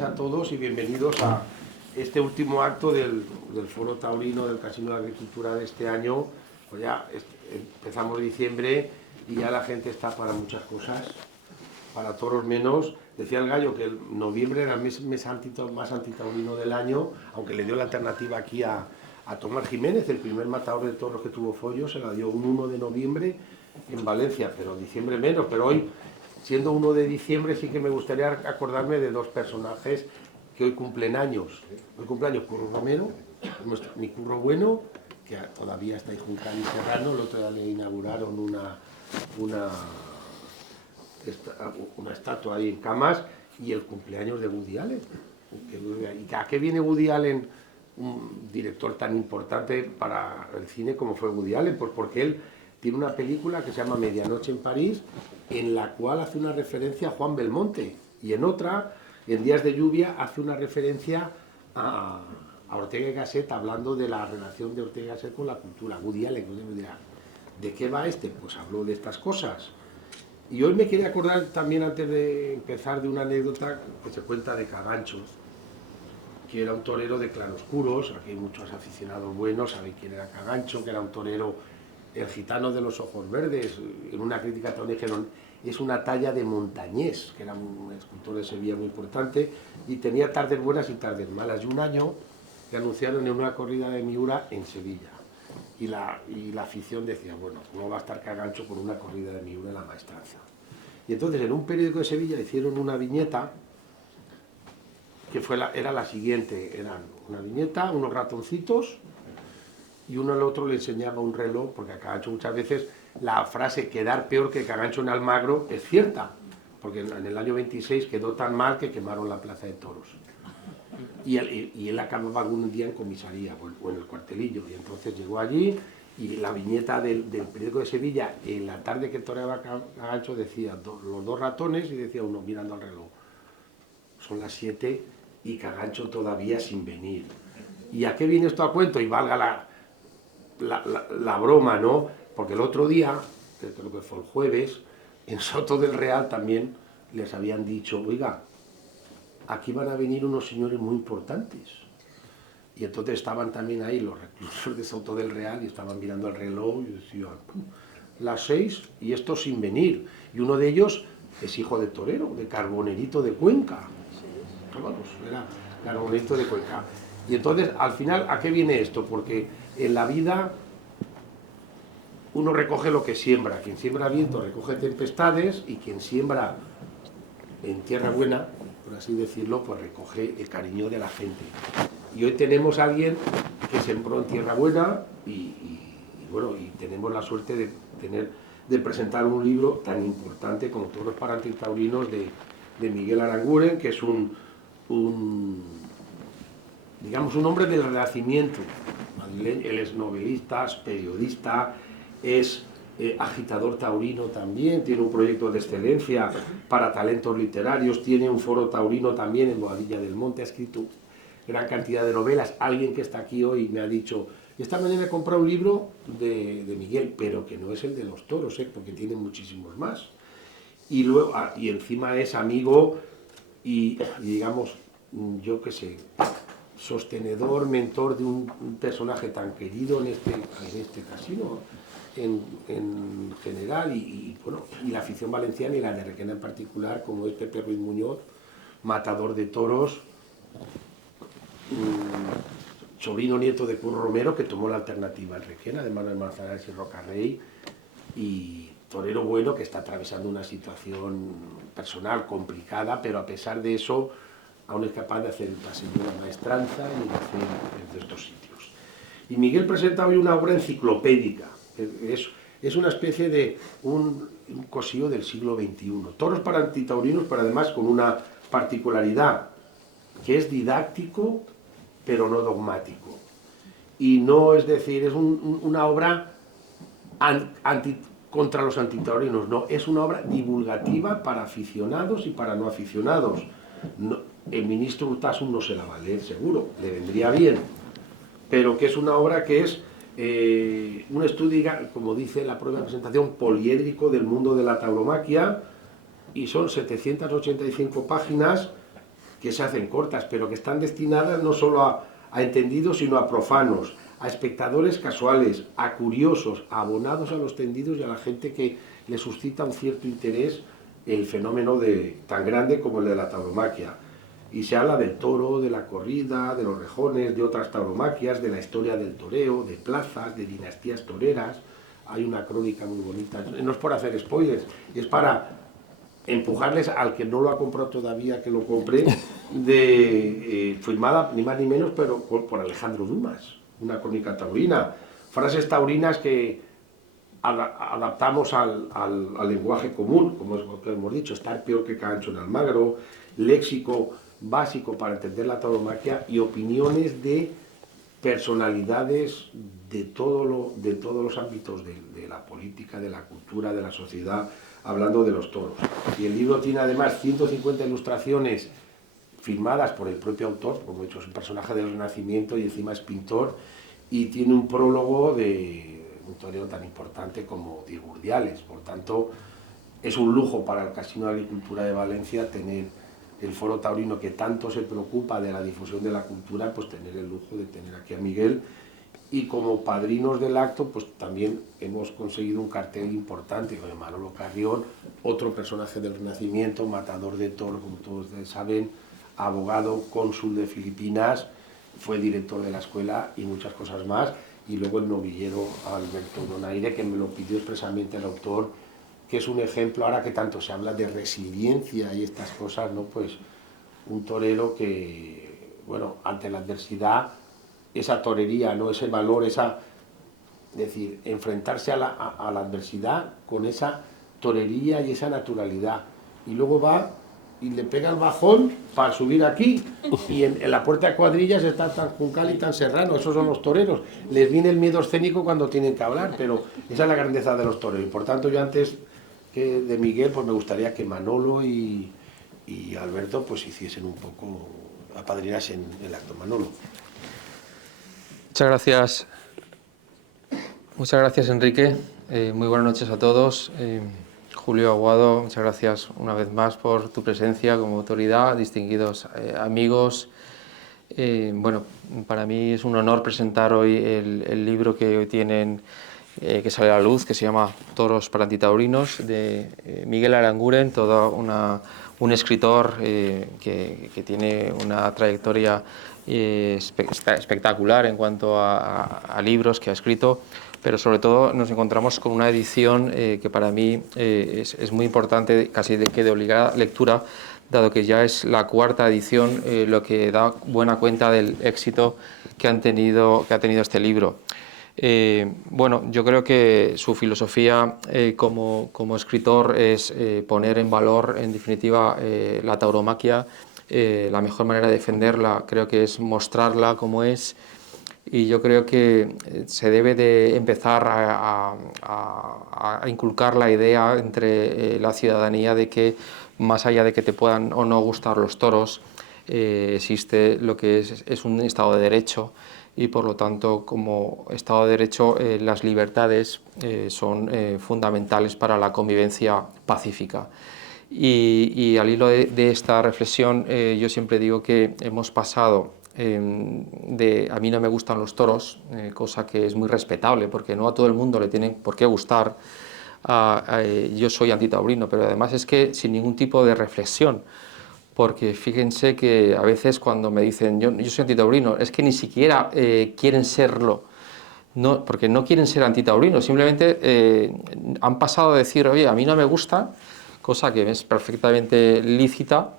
tardes a todos y bienvenidos a este último acto del Foro Taurino del Casino de Agricultura de este año. Pues ya empezamos diciembre y ya la gente está para muchas cosas, para toros menos. Decía el Gallo que el noviembre era el mes más antitaurino del año, aunque le dio la alternativa aquí a Tomás Jiménez, el primer matador de toros que tuvo follo, se la dio un 1 de noviembre en Valencia, pero diciembre menos. Pero hoy, siendo 1 de diciembre, sí que me gustaría acordarme de dos personajes que hoy cumplen años. Hoy cumpleaños Curro Romero, mi Curro bueno, que todavía está ahí junto a Cali Serrano. El otro día le inauguraron una estatua ahí en Camas, y el cumpleaños de Woody Allen. ¿Y a qué viene Woody Allen, un director tan importante para el cine como fue Woody Allen? Pues porque él tiene una película que se llama Medianoche en París, en la cual hace una referencia a Juan Belmonte, y en otra, en Días de lluvia, hace una referencia a Ortega y Gasset, hablando de la relación de Ortega y Gasset con la cultura. Woody Allen, ¿de qué va este? Pues habló de estas cosas. Y hoy me quería acordar también, antes de empezar, de una anécdota que se cuenta de Cagancho, que era un torero de claroscuros. Aquí hay muchos aficionados buenos, saben quién era Cagancho, que era un torero, el gitano de los ojos verdes. En una crítica taurina dijeron, es una talla de Montañés, que era un escultor de Sevilla muy importante, y tenía tardes buenas y tardes malas. Y un año le anunciaron en una corrida de Miura en Sevilla, y la afición decía, bueno, ¿cómo va a estar Cagancho con una corrida de Miura en la Maestranza? Y entonces en un periódico de Sevilla hicieron una viñeta que era la siguiente: eran una viñeta, unos ratoncitos, y uno al otro le enseñaba un reloj, porque a Cagancho muchas veces la frase quedar peor que Cagancho en Almagro es cierta, porque en el año 26 quedó tan mal que quemaron la plaza de toros. Y él acababa algún día en comisaría o en el cuartelillo, y entonces llegó allí, y la viñeta del periódico de Sevilla, en la tarde que toreaba Cagancho, decía los dos ratones, y decía uno mirando al reloj, son las 7 y Cagancho todavía sin venir. ¿Y a qué viene esto a cuento? Y valga la broma, ¿no? Porque el otro día, creo que fue el jueves, en Soto del Real también les habían dicho, oiga, aquí van a venir unos señores muy importantes. Y entonces estaban también ahí los reclusos de Soto del Real y estaban mirando el reloj y decían, las 6 y esto sin venir. Y uno de ellos es hijo de torero, de Carbonerito de Cuenca. Vamos, era Carbonerito de Cuenca. Y entonces, al final, ¿a qué viene esto? Porque en la vida uno recoge lo que siembra. Quien siembra viento recoge tempestades, y quien siembra en tierra buena, por así decirlo, pues recoge el cariño de la gente. Y hoy tenemos a alguien que sembró en tierra buena, y bueno, y tenemos la suerte de presentar un libro tan importante como Toros para Antitaurinos de Miguel Aranguren, que es digamos, un hombre del Renacimiento. Él es novelista, es periodista, es agitador taurino también, tiene un proyecto de excelencia para talentos literarios, tiene un foro taurino también en Boadilla del Monte, ha escrito gran cantidad de novelas. Alguien que está aquí hoy me ha dicho, esta mañana he comprado un libro de Miguel, pero que no es el de los toros, porque tiene muchísimos más. Y luego, y encima es amigo y digamos, yo qué sé, sostenedor, mentor de un personaje tan querido en este casino en general, bueno, y la afición valenciana y la de Requena en particular, como es Pepe Ruiz Muñoz, matador de toros, sobrino nieto de Curro Romero, que tomó la alternativa en Requena, de Manuel Manzanares y Rocarrey, y torero bueno que está atravesando una situación personal complicada, pero a pesar de eso aún es capaz de hacer el paseo de la Maestranza y de hacer de estos sitios. Y Miguel presenta hoy una obra enciclopédica, es una especie de un cosío del siglo XXI. Toros para antitaurinos, pero además con una particularidad, que es didáctico, pero no dogmático. Y no, es decir, es una obra contra los antitaurinos, no, es una obra divulgativa para aficionados y para no aficionados. No, el ministro Urtasun no se la va a leer seguro, le vendría bien, pero que es una obra que es un estudio, como dice la propia presentación, poliédrico del mundo de la tauromaquia, y son 785 páginas que se hacen cortas, pero que están destinadas no solo a entendidos, sino a profanos, a espectadores casuales, a curiosos, a abonados a los tendidos y a la gente que le suscita un cierto interés el fenómeno tan grande como el de la tauromaquia. Y se habla del toro, de la corrida, de los rejones, de otras tauromaquias, de la historia del toreo, de plazas, de dinastías toreras. Hay una crónica muy bonita, no es por hacer spoilers, es para empujarles al que no lo ha comprado todavía que lo compre, firmada ni más ni menos, pero por Alejandro Dumas, una crónica taurina, frases taurinas que adaptamos al lenguaje común, como es lo que hemos dicho, estar peor que Cancho en Almagro, léxico básico para entender la tauromaquia y opiniones de personalidades de todos los ámbitos de la política, de la cultura, de la sociedad, hablando de los toros. Y el libro tiene además 150 ilustraciones firmadas por el propio autor, como he dicho, es un personaje del Renacimiento y encima es pintor, y tiene un prólogo de un torero tan importante como Diego Urdiales. Por tanto, es un lujo para el Casino de Agricultura de Valencia tener el Foro Taurino, que tanto se preocupa de la difusión de la cultura, pues tener el lujo de tener aquí a Miguel. Y como padrinos del acto, pues también hemos conseguido un cartel importante con Manolo Carrión, otro personaje del Renacimiento, matador de toros, como todos ustedes saben, abogado, cónsul de Filipinas, fue director de la escuela y muchas cosas más. Y luego el novillero Alberto Donaire, que me lo pidió expresamente el autor, que es un ejemplo, ahora que tanto se habla de resiliencia y estas cosas, ¿no? Pues un torero que, bueno, ante la adversidad, esa torería, ¿no? Ese valor, es decir, enfrentarse a la adversidad con esa torería y esa naturalidad. Y luego va y le pega el bajón para subir aquí, y en la puerta de cuadrillas está tan Juncal y tan Serrano, esos son los toreros. Les viene el miedo escénico cuando tienen que hablar, pero esa es la grandeza de los toreros. Y por tanto, yo antes que de Miguel, pues me gustaría que Manolo y Alberto pues hiciesen un poco, apadrinasen el acto. Manolo. Muchas gracias Enrique, muy buenas noches a todos. Julio Aguado, muchas gracias una vez más por tu presencia como autoridad, distinguidos amigos. Bueno, para mí es un honor presentar hoy el libro que hoy tienen, que sale a la luz, que se llama Toros para Antitaurinos, de Miguel Aranguren, un escritor que tiene una trayectoria espectacular en cuanto a libros que ha escrito, pero sobre todo nos encontramos con una edición que para mí es muy importante, casi de obligada lectura, dado que ya es la cuarta edición, lo que da buena cuenta del éxito que ha tenido este libro. Bueno, yo creo que su filosofía como escritor es poner en valor, en definitiva, la tauromaquia. La mejor manera de defenderla creo que es mostrarla como es, y yo creo que se debe de empezar a inculcar la idea entre la ciudadanía de que, más allá de que te puedan o no gustar los toros, existe lo que es un Estado de Derecho, y por lo tanto, como Estado de Derecho, las libertades son fundamentales para la convivencia pacífica. Y al hilo de esta reflexión, yo siempre digo que hemos pasado a mí no me gustan los toros, cosa que es muy respetable, porque no a todo el mundo le tienen por qué gustar. Yo soy antitaurino, pero además es que sin ningún tipo de reflexión, porque fíjense que a veces cuando me dicen yo soy antitaurino, es que ni siquiera quieren serlo, no, porque no quieren ser antitaurinos, simplemente han pasado a decir, oye, a mí no me gusta, cosa que es perfectamente lícita,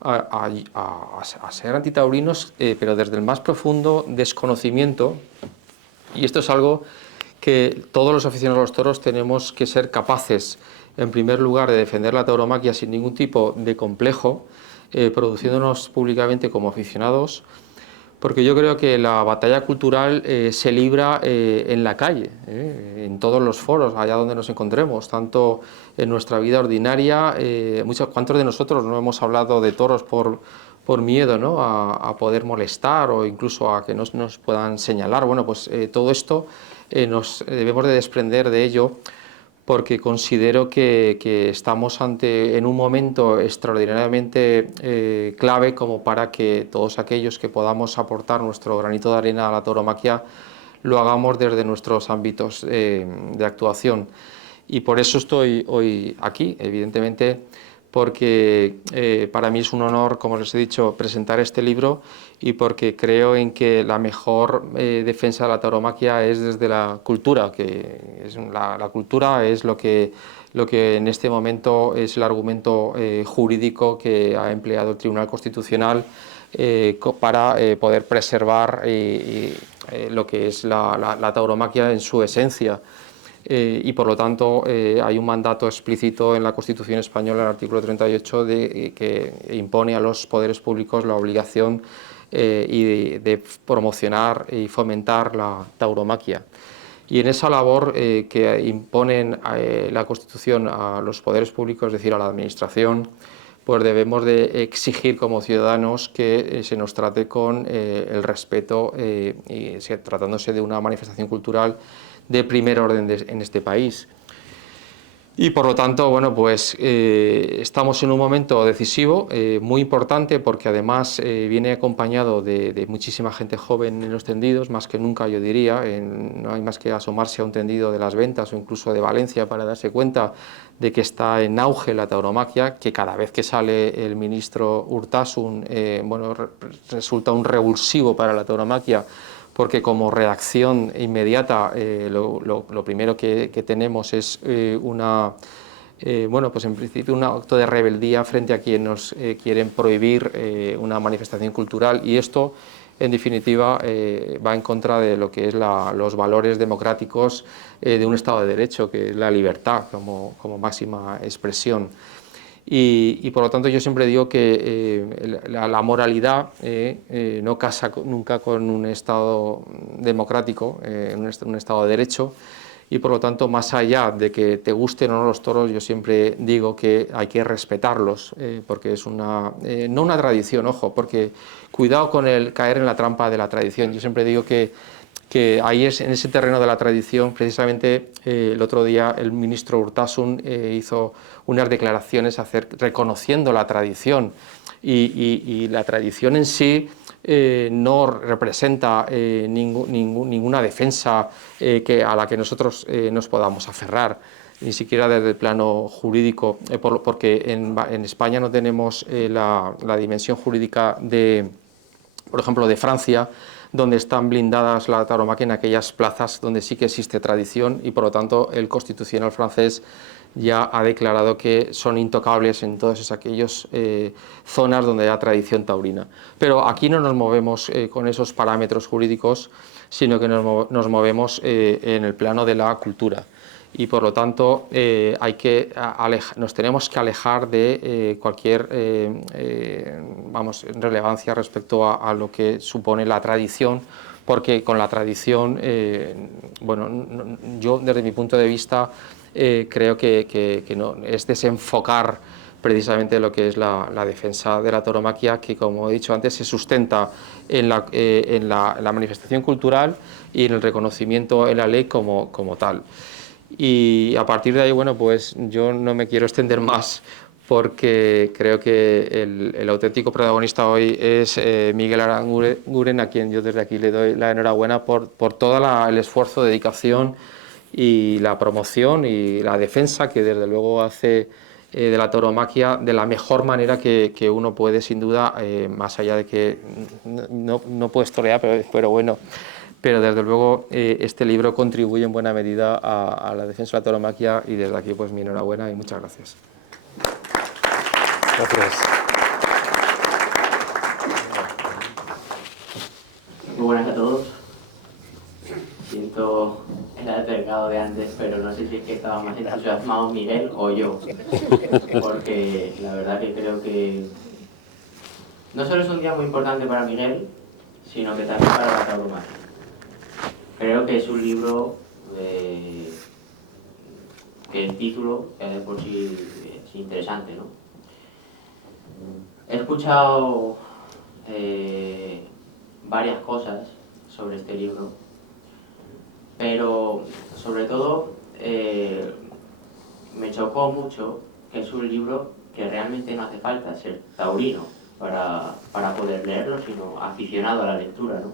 a ser antitaurinos, pero desde el más profundo desconocimiento. Y esto es algo que todos los aficionados a los toros tenemos que ser capaces, en primer lugar, de defender la tauromaquia sin ningún tipo de complejo, produciéndonos públicamente como aficionados, porque yo creo que la batalla cultural se libra en la calle, en todos los foros, allá donde nos encontremos, tanto en nuestra vida ordinaria. ¿Cuántos de nosotros no hemos hablado de toros por miedo, ¿no?, a poder molestar o incluso a que nos puedan señalar? Bueno, pues todo esto nos debemos de desprender de ello, porque considero que estamos en un momento extraordinariamente clave como para que todos aquellos que podamos aportar nuestro granito de arena a la tauromaquia lo hagamos desde nuestros ámbitos de actuación. Y por eso estoy hoy aquí, evidentemente, porque para mí es un honor, como les he dicho, presentar este libro, y porque creo en que la mejor defensa de la tauromaquia es desde la cultura, que es la cultura es lo que en este momento es el argumento jurídico que ha empleado el Tribunal Constitucional para poder preservar lo que es la tauromaquia en su esencia. Y por lo tanto hay un mandato explícito en la Constitución española, en el artículo 38, que impone a los poderes públicos la obligación de promocionar y fomentar la tauromaquia. Y en esa labor que imponen la Constitución a los poderes públicos, es decir, a la Administración, pues debemos de exigir como ciudadanos que se nos trate con el respeto, y tratándose de una manifestación cultural de primer orden en este país. Y por lo tanto, bueno, pues estamos en un momento decisivo, muy importante, porque además viene acompañado de muchísima gente joven en los tendidos, más que nunca, yo diría. No hay más que asomarse a un tendido de Las Ventas o incluso de Valencia para darse cuenta de que está en auge la tauromaquia, que cada vez que sale el ministro Urtasun, bueno, resulta un revulsivo para la tauromaquia, porque como reacción inmediata lo primero que tenemos es bueno, pues en principio un acto de rebeldía frente a quienes nos quieren prohibir una manifestación cultural, y esto en definitiva va en contra de lo que es los valores democráticos de un Estado de Derecho, que es la libertad como máxima expresión. Y por lo tanto yo siempre digo que la moralidad no casa nunca con un Estado democrático, un Estado de Derecho, y por lo tanto, más allá de que te gusten o no los toros, yo siempre digo que hay que respetarlos, porque es no una tradición, ojo, porque cuidado con el caer en la trampa de la tradición. Yo siempre digo que ahí es en ese terreno de la tradición. Precisamente el otro día el ministro Urtasun hizo unas declaraciones reconociendo la tradición, y la tradición en sí no representa ninguna defensa a la que nosotros nos podamos aferrar, ni siquiera desde el plano jurídico, porque en España no tenemos la dimensión jurídica por ejemplo, de Francia, donde están blindadas la tauromaquia en aquellas plazas donde sí que existe tradición, y por lo tanto el constitucional francés ya ha declarado que son intocables en todas aquellas zonas donde hay tradición taurina. Pero aquí no nos movemos con esos parámetros jurídicos, sino que nos movemos en el plano de la cultura. Y por lo tanto nos tenemos que alejar de cualquier relevancia respecto a lo que supone la tradición, porque con la tradición, bueno, yo desde mi punto de vista creo que no, es desenfocar precisamente lo que es la defensa de la tauromaquia, que como he dicho antes se sustenta en la manifestación cultural y en el reconocimiento en la ley como tal. Y a partir de ahí, bueno, pues yo no me quiero extender más, porque creo que el auténtico protagonista hoy es Miguel Aranguren, a quien yo desde aquí le doy la enhorabuena por todo el esfuerzo, dedicación y la promoción y la defensa que desde luego hace de la tauromaquia de la mejor manera que uno puede, sin duda, más allá de que no puedes torear, pero bueno. Pero desde luego este libro contribuye en buena medida a la defensa de la tauromaquia, y desde aquí pues mi enhorabuena y muchas gracias. Gracias. Muy buenas a todos. Siento el altercado de antes, pero no sé si es que estaba más entusiasmado Miguel o yo, porque la verdad que creo que no solo es un día muy importante para Miguel, sino que también para la tauromaquia. Creo que es un libro que el título ya de por sí es interesante, ¿no? He escuchado varias cosas sobre este libro, pero sobre todo me chocó mucho que es un libro que realmente no hace falta ser taurino para poder leerlo, sino aficionado a la lectura, ¿no?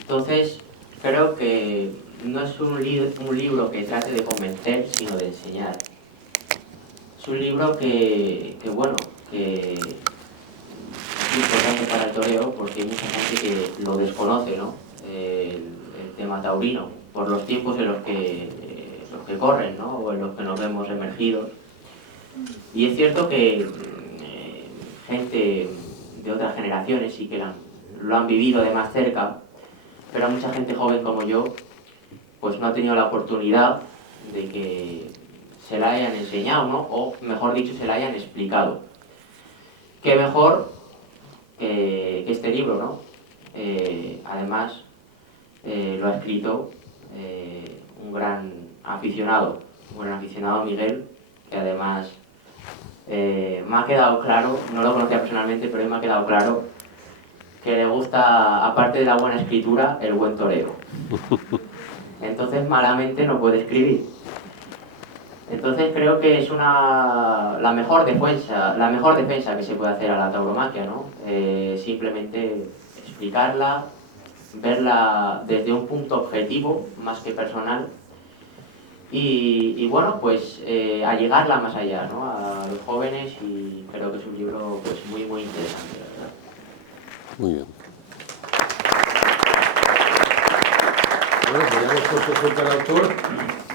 Entonces, creo que no es un libro que trate de convencer, sino de enseñar. Es un libro que es importante para el toreo porque hay mucha gente que lo desconoce, ¿no? El tema taurino, por los tiempos en los que corren, ¿no? O en los que nos vemos emergidos. Y es cierto que gente de otras generaciones sí que lo han vivido de más cerca, pero mucha gente joven como yo pues no ha tenido la oportunidad de que se la hayan enseñado, ¿no? O mejor dicho, se la hayan explicado. Qué mejor que este libro, ¿no? Además, lo ha escrito un gran aficionado Miguel, que además me ha quedado claro, no lo conocía personalmente, pero me ha quedado claro que le gusta, aparte de la buena escritura, el buen toreo. Entonces malamente no puede escribir. Entonces creo que es la mejor defensa que se puede hacer a la tauromaquia, ¿no? Simplemente explicarla, verla desde un punto objetivo más que personal y bueno, pues a llegarla más allá, ¿no? A los jóvenes, y creo que es un libro pues muy muy interesante, la verdad. Muy bien. Bueno, pues ya hemos puesto frente al autor.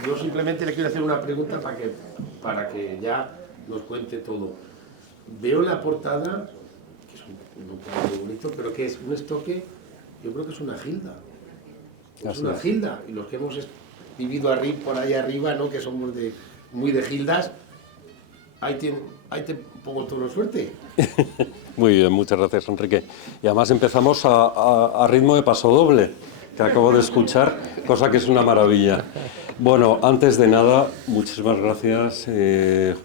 Yo simplemente le quiero hacer una pregunta para que ya nos cuente todo. Veo en la portada, que es un cuadro muy bonito, pero que es un estoque, yo creo que es una gilda. Es una gilda, y los que hemos vivido por ahí arriba, ¿no? Que somos muy de gildas, ahí te pongo toda suerte. Muy bien, muchas gracias, Enrique. Y además empezamos a ritmo de pasodoble, que acabo de escuchar, cosa que es una maravilla. Bueno, antes de nada, muchísimas gracias,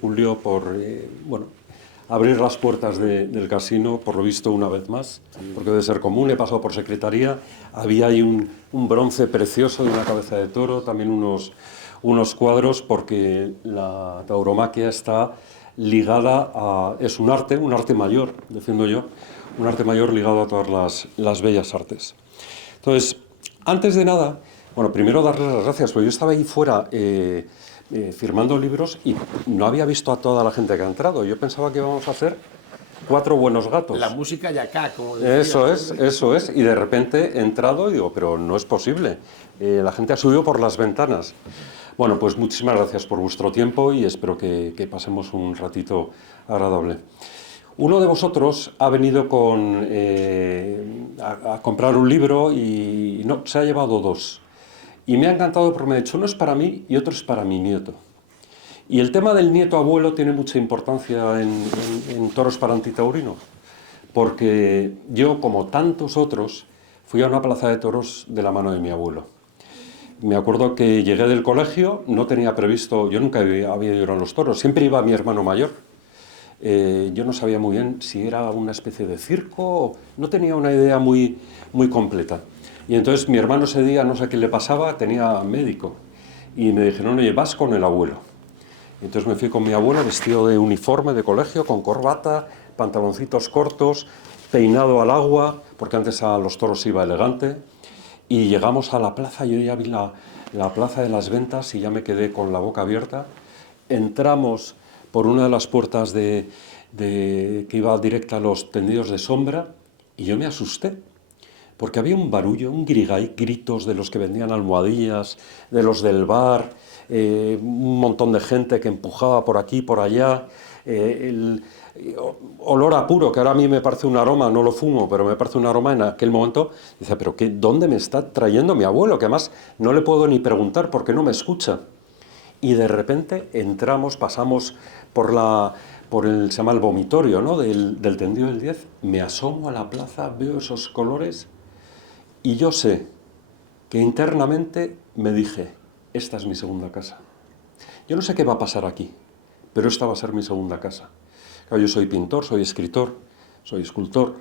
Julio, por abrir las puertas del casino, por lo visto una vez más, porque debe ser común. He pasado por secretaría, había ahí un bronce precioso de una cabeza de toro, también unos cuadros, porque la tauromaquia está ligada es un arte mayor, defiendo yo, un arte mayor ligado a todas las bellas artes. Entonces, antes de nada, bueno, primero darles las gracias, porque yo estaba ahí fuera firmando libros y no había visto a toda la gente que ha entrado. Yo pensaba que íbamos a hacer 4 buenos gatos. La música ya acá, como decía. Eso es, y de repente he entrado y digo, pero no es posible, la gente ha subido por las ventanas. Bueno, pues muchísimas gracias por vuestro tiempo y espero que pasemos un ratito agradable. Uno de vosotros ha venido a comprar un libro y no, se ha llevado 2. Y me ha encantado porque me ha dicho, uno es para mí y otro es para mi nieto. Y el tema del nieto abuelo tiene mucha importancia en Toros para Antitaurino, porque yo, como tantos otros, fui a una plaza de toros de la mano de mi abuelo. Me acuerdo que llegué del colegio, no tenía previsto, yo nunca había ido a los toros, siempre iba mi hermano mayor. Yo no sabía muy bien si era una especie de circo, no tenía una idea muy completa. Y entonces mi hermano ese día, no sé qué le pasaba, tenía médico. Y me dijeron, oye, vas con el abuelo. Y entonces me fui con mi abuelo vestido de uniforme de colegio, con corbata, pantaloncitos cortos, peinado al agua, porque antes a los toros iba elegante. Y llegamos a la plaza, yo ya vi la plaza de las ventas y ya me quedé con la boca abierta. Entramos por una de las puertas que iba directa a los tendidos de sombra y yo me asusté, porque había un barullo, un grigay, gritos de los que vendían almohadillas, de los del bar, un montón de gente que empujaba por aquí, por allá, el olor a puro, que ahora a mí me parece un aroma, no lo fumo, pero me parece un aroma en aquel momento. Dice, pero ¿dónde me está trayendo mi abuelo? Que además no le puedo ni preguntar porque no me escucha. Y de repente entramos, pasamos se llama el vomitorio, ¿no? del tendido del 10, me asomo a la plaza, veo esos colores y yo sé que internamente me dije, esta es mi segunda casa. Yo no sé qué va a pasar aquí, pero esta va a ser mi segunda casa. Claro, yo soy pintor, soy escritor, soy escultor.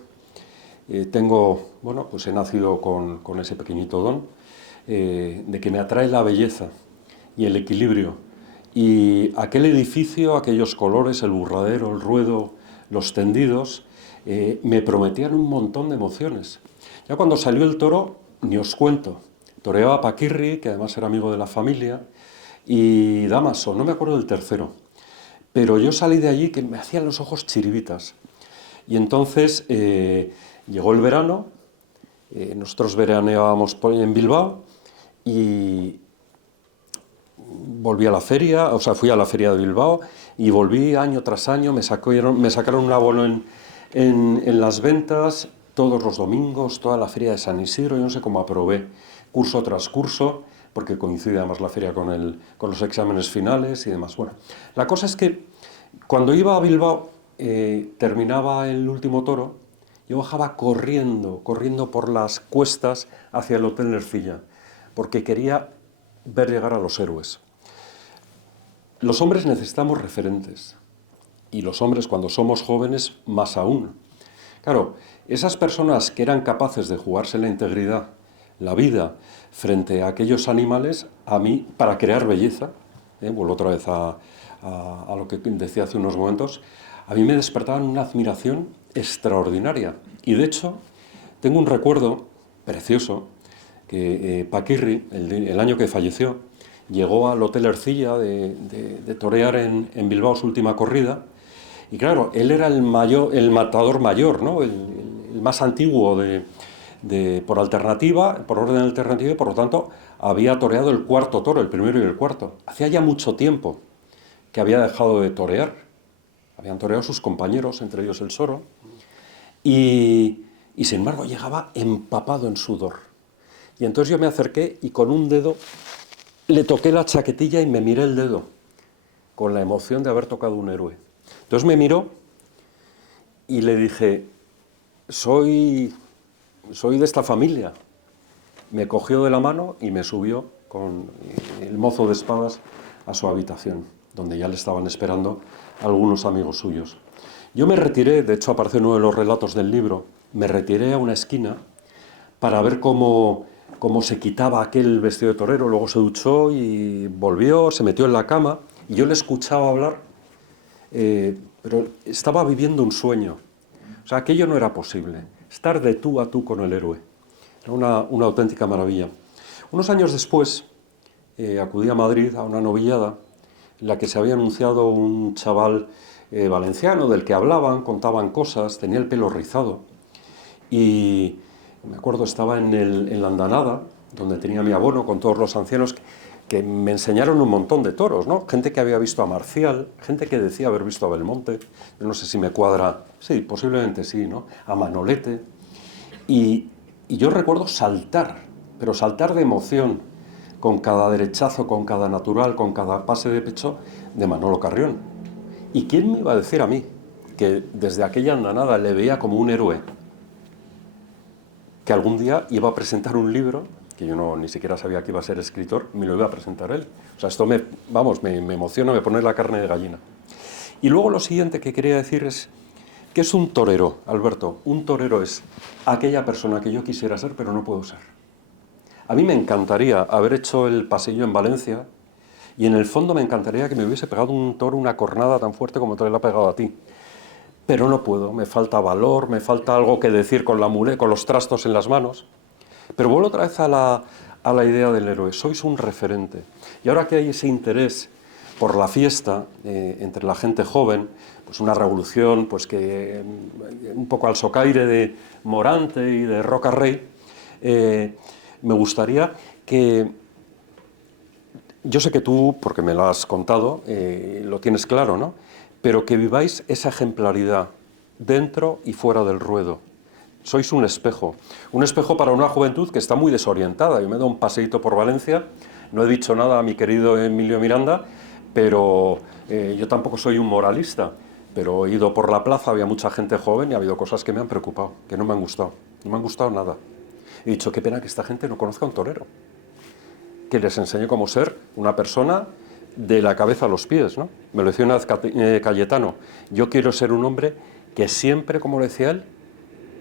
Pues he nacido con ese pequeñito don de que me atrae la belleza y el equilibrio Y aquel edificio, aquellos colores, el burradero, el ruedo, los tendidos, me prometían un montón de emociones. Ya cuando salió el toro, ni os cuento. Toreaba a Paquirri, que además era amigo de la familia, y Damaso, no me acuerdo del tercero. Pero yo salí de allí que me hacían los ojos chiribitas. Y entonces llegó el verano, nosotros veraneábamos en Bilbao y volví a la feria, o sea, fui a la feria de Bilbao y volví año tras año, me sacaron un abono en las ventas todos los domingos, toda la feria de San Isidro, yo no sé cómo aprobé curso tras curso, porque coincide además la feria con los exámenes finales y demás. Bueno, la cosa es que cuando iba a Bilbao, terminaba el último toro, yo bajaba corriendo por las cuestas hacia el Hotel Ercilla, porque quería ver llegar a los héroes. Los hombres necesitamos referentes, y los hombres cuando somos jóvenes más aún. Claro, esas personas que eran capaces de jugarse la integridad, la vida, frente a aquellos animales, a mí, para crear belleza, vuelvo otra vez a lo que decía hace unos momentos, a mí me despertaban una admiración extraordinaria. Y de hecho, tengo un recuerdo precioso, que Paquirri, el año que falleció, llegó al Hotel Ercilla de torear en Bilbao su última corrida, y claro, él era el matador mayor, ¿no? el más antiguo por alternativa, por orden alternativa, y por lo tanto había toreado el cuarto toro, el primero y el cuarto. Hacía ya mucho tiempo que había dejado de torear. Habían toreado sus compañeros, entre ellos el Soro, y sin embargo llegaba empapado en sudor. Y entonces yo me acerqué y con un dedo le toqué la chaquetilla y me miré el dedo, con la emoción de haber tocado un héroe. Entonces me miró y le dije, soy de esta familia. Me cogió de la mano y me subió con el mozo de espadas a su habitación, donde ya le estaban esperando algunos amigos suyos. Yo me retiré, de hecho aparece en uno de los relatos del libro, me retiré a una esquina para ver cómo se quitaba aquel vestido de torero, luego se duchó y volvió, se metió en la cama, y yo le escuchaba hablar, pero estaba viviendo un sueño. O sea, aquello no era posible, estar de tú a tú con el héroe. Era una auténtica maravilla. Unos años después, acudí a Madrid a una novillada en la que se había anunciado un chaval valenciano del que hablaban, contaban cosas, tenía el pelo rizado. Y me acuerdo, estaba en la andanada, donde tenía mi abono con todos los ancianos que me enseñaron un montón de toros, ¿no? Gente que había visto a Marcial, gente que decía haber visto a Belmonte, yo no sé si me cuadra, sí, posiblemente sí, ¿no? A Manolete. Y yo recuerdo saltar, pero saltar de emoción, con cada derechazo, con cada natural, con cada pase de pecho de Manolo Carrión. ¿Y quién me iba a decir a mí que desde aquella andanada le veía como un héroe, que algún día iba a presentar un libro, que yo ni siquiera sabía que iba a ser escritor, me lo iba a presentar él? O sea, esto me emociona, me pone la carne de gallina. Y luego lo siguiente que quería decir es, ¿qué es un torero, Alberto? Un torero es aquella persona que yo quisiera ser, pero no puedo ser. A mí me encantaría haber hecho el pasillo en Valencia, y en el fondo me encantaría que me hubiese pegado un toro, una cornada tan fuerte como te la ha pegado a ti. Pero no puedo, me falta valor, me falta algo que decir con la muleta, con los trastos en las manos. Pero vuelvo otra vez a la idea del héroe, sois un referente. Y ahora que hay ese interés por la fiesta entre la gente joven, pues una revolución pues que un poco al socaire de Morante y de Roca Rey, me gustaría que, yo sé que tú, porque me lo has contado, lo tienes claro, ¿no? Pero que viváis esa ejemplaridad dentro y fuera del ruedo. Sois un espejo para una juventud que está muy desorientada. Yo me he dado un paseíto por Valencia, no he dicho nada a mi querido Emilio Miranda, pero yo tampoco soy un moralista, pero he ido por la plaza, había mucha gente joven y ha habido cosas que me han preocupado, que no me han gustado nada. He dicho, qué pena que esta gente no conozca a un torero, que les enseñe cómo ser una persona de la cabeza a los pies, ¿no? Me lo decía una vez Cayetano, yo quiero ser un hombre que siempre, como lo decía él,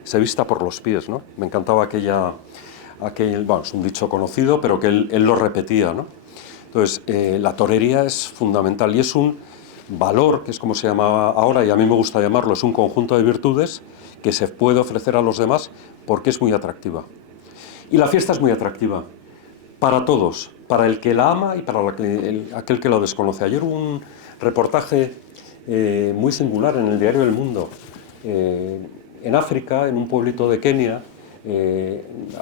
se vista por los pies, ¿no? Me encantaba bueno, es un dicho conocido, pero que él lo repetía, ¿no? Entonces, la torería es fundamental y es un valor, que es como se llama ahora, y a mí me gusta llamarlo, es un conjunto de virtudes que se puede ofrecer a los demás porque es muy atractiva. Y la fiesta es muy atractiva para todos, para el que la ama y para aquel que la desconoce. Ayer hubo un reportaje muy singular en el diario El Mundo. En África, en un pueblito de Kenia,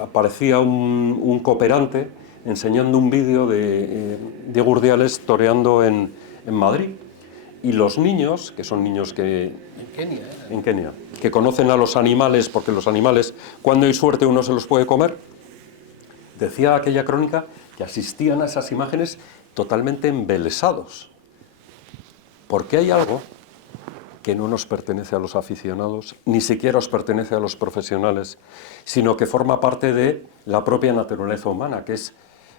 aparecía un cooperante enseñando un vídeo de Diego Urdiales toreando en Madrid. Y los niños, que son niños que... En Kenia, que conocen a los animales, porque los animales, cuando hay suerte, uno se los puede comer. Decía aquella crónica que asistían a esas imágenes totalmente embelesados. Porque hay algo que no nos pertenece a los aficionados, ni siquiera os pertenece a los profesionales, sino que forma parte de la propia naturaleza humana, que es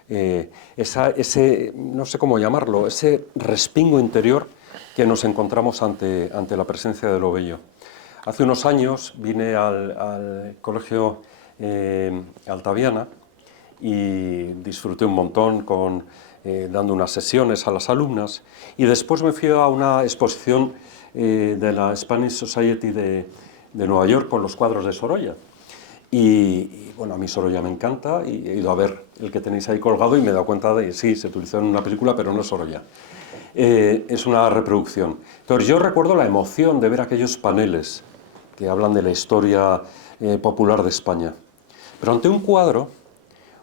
ese, no sé cómo llamarlo, ese respingo interior que nos encontramos ante la presencia de lo bello. Hace unos años vine al colegio Altaviana y disfruté un montón dando unas sesiones a las alumnas, y después me fui a una exposición de la Spanish Society de Nueva York con los cuadros de Sorolla. Y bueno, a mí Sorolla me encanta y he ido a ver el que tenéis ahí colgado y me he dado cuenta de que sí, se utilizó en una película, pero no es Sorolla. Es una reproducción. Entonces yo recuerdo la emoción de ver aquellos paneles que hablan de la historia popular de España. Pero ante un cuadro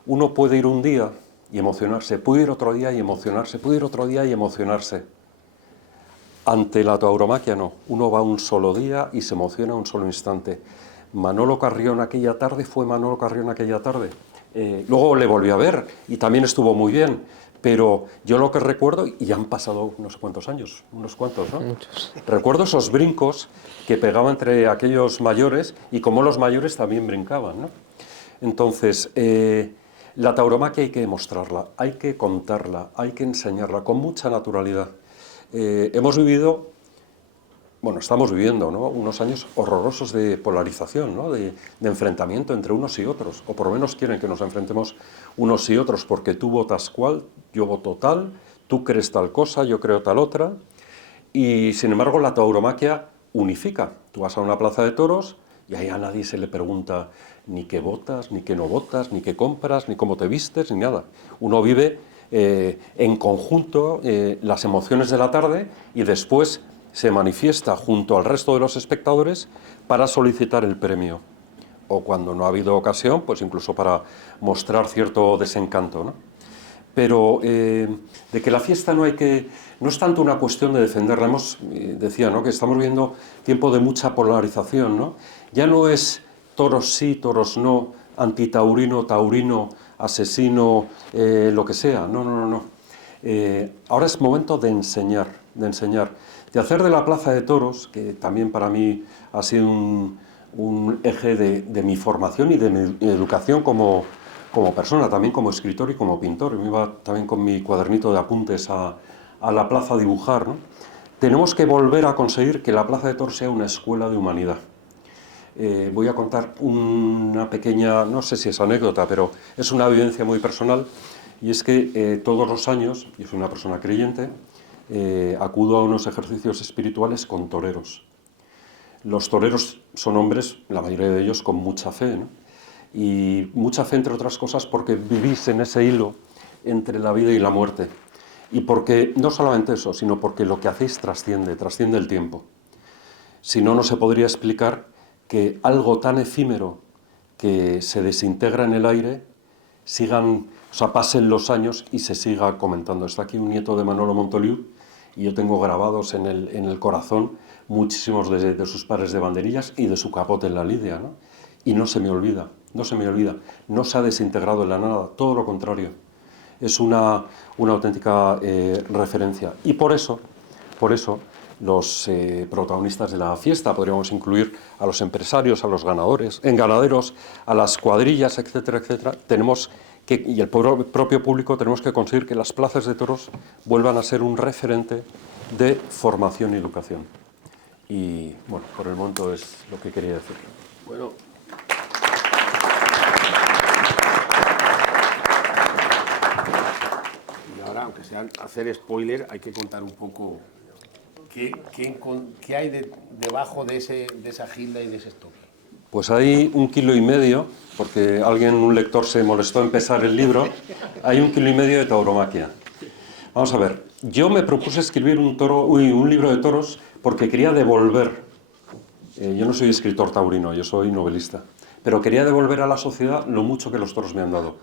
uno puede ir un día y emocionarse, puede ir otro día y emocionarse, puede ir otro día y emocionarse. Ante la tauromaquia no, uno va un solo día y se emociona un solo instante. Manolo Carrión aquella tarde fue Manolo Carrión aquella tarde. Luego le volví a ver y también estuvo muy bien, pero yo lo que recuerdo, y han pasado no sé cuántos años, unos cuantos, ¿no? Muchos. Recuerdo esos brincos que pegaba entre aquellos mayores y cómo los mayores también brincaban, ¿no? Entonces, la tauromaquia hay que mostrarla, hay que contarla, hay que enseñarla con mucha naturalidad. Hemos vivido, bueno, estamos viviendo, ¿no?, unos años horrorosos de polarización, ¿no?, de enfrentamiento entre unos y otros, o por lo menos quieren que nos enfrentemos unos y otros porque tú votas cual, yo voto tal, tú crees tal cosa, yo creo tal otra, y sin embargo la tauromaquia unifica. Tú vas a una plaza de toros y ahí a nadie se le pregunta ni qué votas, ni qué no votas, ni qué compras, ni cómo te vistes, ni nada. Uno vive en conjunto las emociones de la tarde y después se manifiesta junto al resto de los espectadores para solicitar el premio. O cuando no ha habido ocasión, pues incluso para mostrar cierto desencanto, ¿no? Pero de que la fiesta no es tanto una cuestión de defenderla. Decía, ¿no?, que estamos viviendo tiempo de mucha polarización, ¿no? Ya no es toros sí, toros no, antitaurino, taurino, asesino, lo que sea. No. Ahora es momento de enseñar, de hacer de la plaza de toros, que también para mí ha sido un eje de mi formación y de mi educación como persona, también como escritor y como pintor. Yo me iba también con mi cuadernito de apuntes a la plaza a dibujar, ¿no? Tenemos que volver a conseguir que la plaza de toros sea una escuela de humanidad. Voy a contar una pequeña, no sé si es anécdota, pero es una vivencia muy personal, y es que todos los años, y soy una persona creyente, acudo a unos ejercicios espirituales con toreros. Los toreros son hombres, la mayoría de ellos, con mucha fe, ¿no? Y mucha fe, entre otras cosas, porque vivís en ese hilo entre la vida y la muerte. Y porque, no solamente eso, sino porque lo que hacéis trasciende el tiempo. Si no, no se podría explicar que algo tan efímero que se desintegra en el aire, pasen los años y se siga comentando. Está aquí un nieto de Manolo Montoliu, y yo tengo grabados en el corazón muchísimos de sus pares de banderillas y de su capote en la lidia, ¿no? Y no se me olvida, no se ha desintegrado en la nada, todo lo contrario. Es una auténtica referencia. Y por eso los protagonistas de la fiesta, podríamos incluir a los empresarios, a los ganaderos, a las cuadrillas, etcétera, etcétera, y el propio público, tenemos que conseguir que las plazas de toros vuelvan a ser un referente de formación y educación. Y bueno, por el momento es lo que quería decir. Bueno, y ahora, aunque sea hacer spoiler, hay que contar un poco qué hay debajo de esa gilda y de ese estoque. Pues hay 1,5 kilos, porque un lector se molestó en pesar el libro, hay 1,5 kilos de tauromaquia. Vamos a ver, yo me propuse escribir un libro de toros porque quería devolver, yo no soy escritor taurino, yo soy novelista, pero quería devolver a la sociedad lo mucho que los toros me han dado,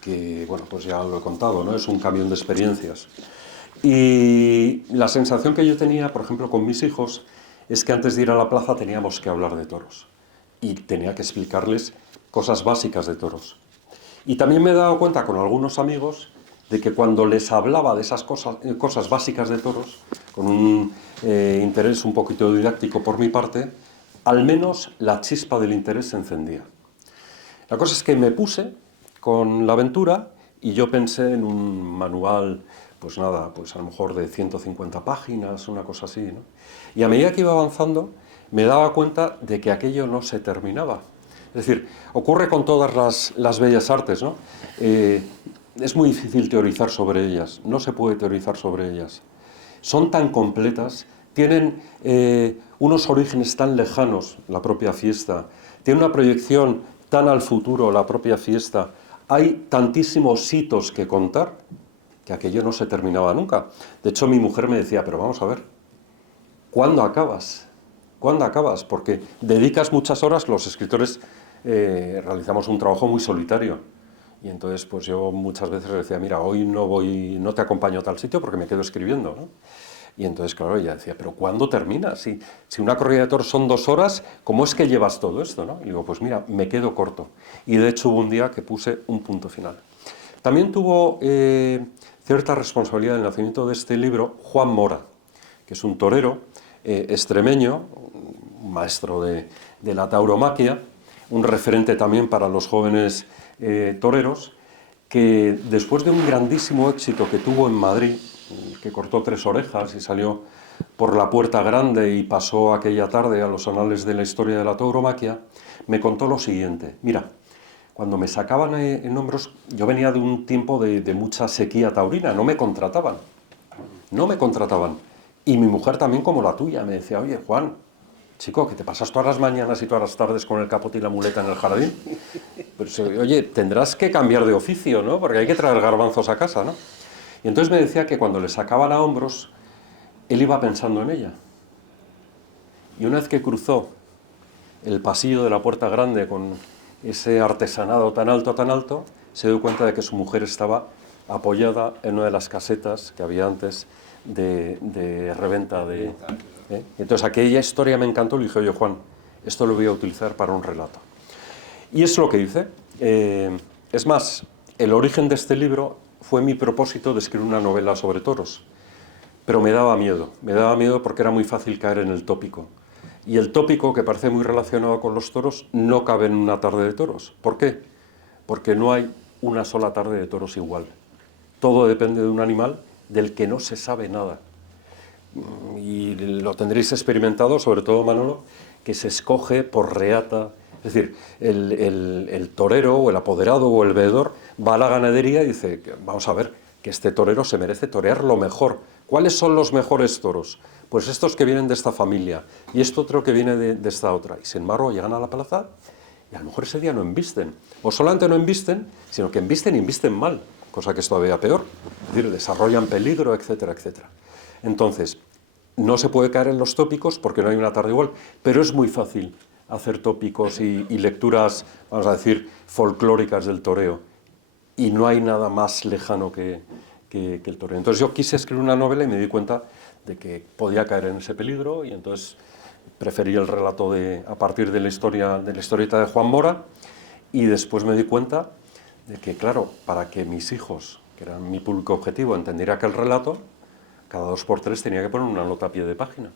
que bueno, pues ya lo he contado, ¿no? Es un camión de experiencias. Y la sensación que yo tenía, por ejemplo, con mis hijos, es que antes de ir a la plaza teníamos que hablar de toros. Y tenía que explicarles cosas básicas de toros. Y también me he dado cuenta con algunos amigos de que cuando les hablaba de esas cosas básicas de toros, con un interés un poquito didáctico por mi parte, al menos la chispa del interés se encendía. La cosa es que me puse con la aventura y yo pensé en un manual, pues nada, pues a lo mejor de 150 páginas, una cosa así, ¿no? Y a medida que iba avanzando, me daba cuenta de que aquello no se terminaba. Es decir, ocurre con todas las bellas artes, ¿no? Es muy difícil teorizar sobre ellas, no se puede teorizar sobre ellas. Son tan completas, tienen unos orígenes tan lejanos, la propia fiesta, tiene una proyección tan al futuro, la propia fiesta. Hay tantísimos hitos que contar que aquello no se terminaba nunca. De hecho, mi mujer me decía, pero vamos a ver, ¿cuándo acabas? ¿Cuándo acabas? Porque dedicas muchas horas, los escritores realizamos un trabajo muy solitario. Y entonces pues yo muchas veces le decía, mira, hoy no te acompaño a tal sitio porque me quedo escribiendo, ¿no? Y entonces, claro, ella decía, pero ¿cuándo terminas? Si una corrida de toros son 2 horas, ¿cómo es que llevas todo esto, no? Y digo, pues mira, me quedo corto. Y de hecho hubo un día que puse un punto final. También tuvo cierta responsabilidad en el nacimiento de este libro Juan Mora, que es un torero extremeño, un maestro de la tauromaquia, un referente también para los jóvenes toreros, que después de un grandísimo éxito que tuvo en Madrid, que cortó 3 orejas y salió por la Puerta Grande y pasó aquella tarde a los anales de la historia de la tauromaquia, me contó lo siguiente. Mira, cuando me sacaban en hombros, yo venía de un tiempo de mucha sequía taurina, no me contrataban. Y mi mujer también, como la tuya, me decía, oye, Juan, chico, que te pasas todas las mañanas y todas las tardes con el capote y la muleta en el jardín. Pues, oye, tendrás que cambiar de oficio, ¿no? Porque hay que traer garbanzos a casa, ¿no? Y entonces me decía que cuando le sacaban a hombros, él iba pensando en ella. Y una vez que cruzó el pasillo de la Puerta Grande con ese artesanado tan alto, se dio cuenta de que su mujer estaba apoyada en una de las casetas que había antes de reventa de... Entonces aquella historia me encantó, le dije, oye Juan, esto lo voy a utilizar para un relato. Y es lo que hice. Es más, el origen de este libro fue mi propósito de escribir una novela sobre toros. Pero me daba miedo porque era muy fácil caer en el tópico. Y el tópico, que parece muy relacionado con los toros, no cabe en una tarde de toros. ¿Por qué? Porque no hay una sola tarde de toros igual. Todo depende de un animal del que no se sabe nada. Y lo tendréis experimentado, sobre todo Manolo, que se escoge por reata. Es decir, el torero o el apoderado o el veedor va a la ganadería y dice, vamos a ver, que este torero se merece torear lo mejor. ¿Cuáles son los mejores toros? Pues estos que vienen de esta familia y esto otro que viene de esta otra. Y sin embargo llegan a la plaza y a lo mejor ese día no embisten. O solamente no embisten, sino que embisten y embisten mal, cosa que es todavía peor. Es decir, desarrollan peligro, etcétera, etcétera. Entonces, no se puede caer en los tópicos porque no hay una tarde igual, pero es muy fácil hacer tópicos y lecturas, vamos a decir, folclóricas del toreo. Y no hay nada más lejano que el toreo. Entonces yo quise escribir una novela y me di cuenta de que podía caer en ese peligro y entonces preferí el relato a partir de la historieta de Juan Mora y después me di cuenta de que, claro, para que mis hijos, que eran mi público objetivo, entendiera aquel relato, cada 2 por 3 tenía que poner una nota a pie de página.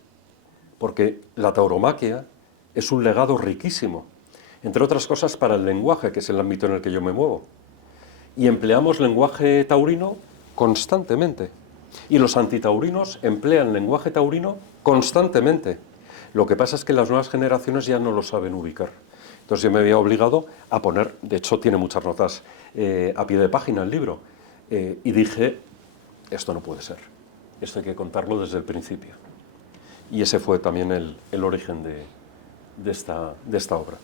Porque la tauromaquia es un legado riquísimo, entre otras cosas para el lenguaje, que es el ámbito en el que yo me muevo. Y empleamos lenguaje taurino constantemente. Y los antitaurinos emplean lenguaje taurino constantemente. Lo que pasa es que las nuevas generaciones ya no lo saben ubicar. Entonces yo me había obligado a poner, de hecho tiene muchas notas a pie de página el libro, y dije, esto no puede ser, esto hay que contarlo desde el principio. Y ese fue también el origen de esta obra.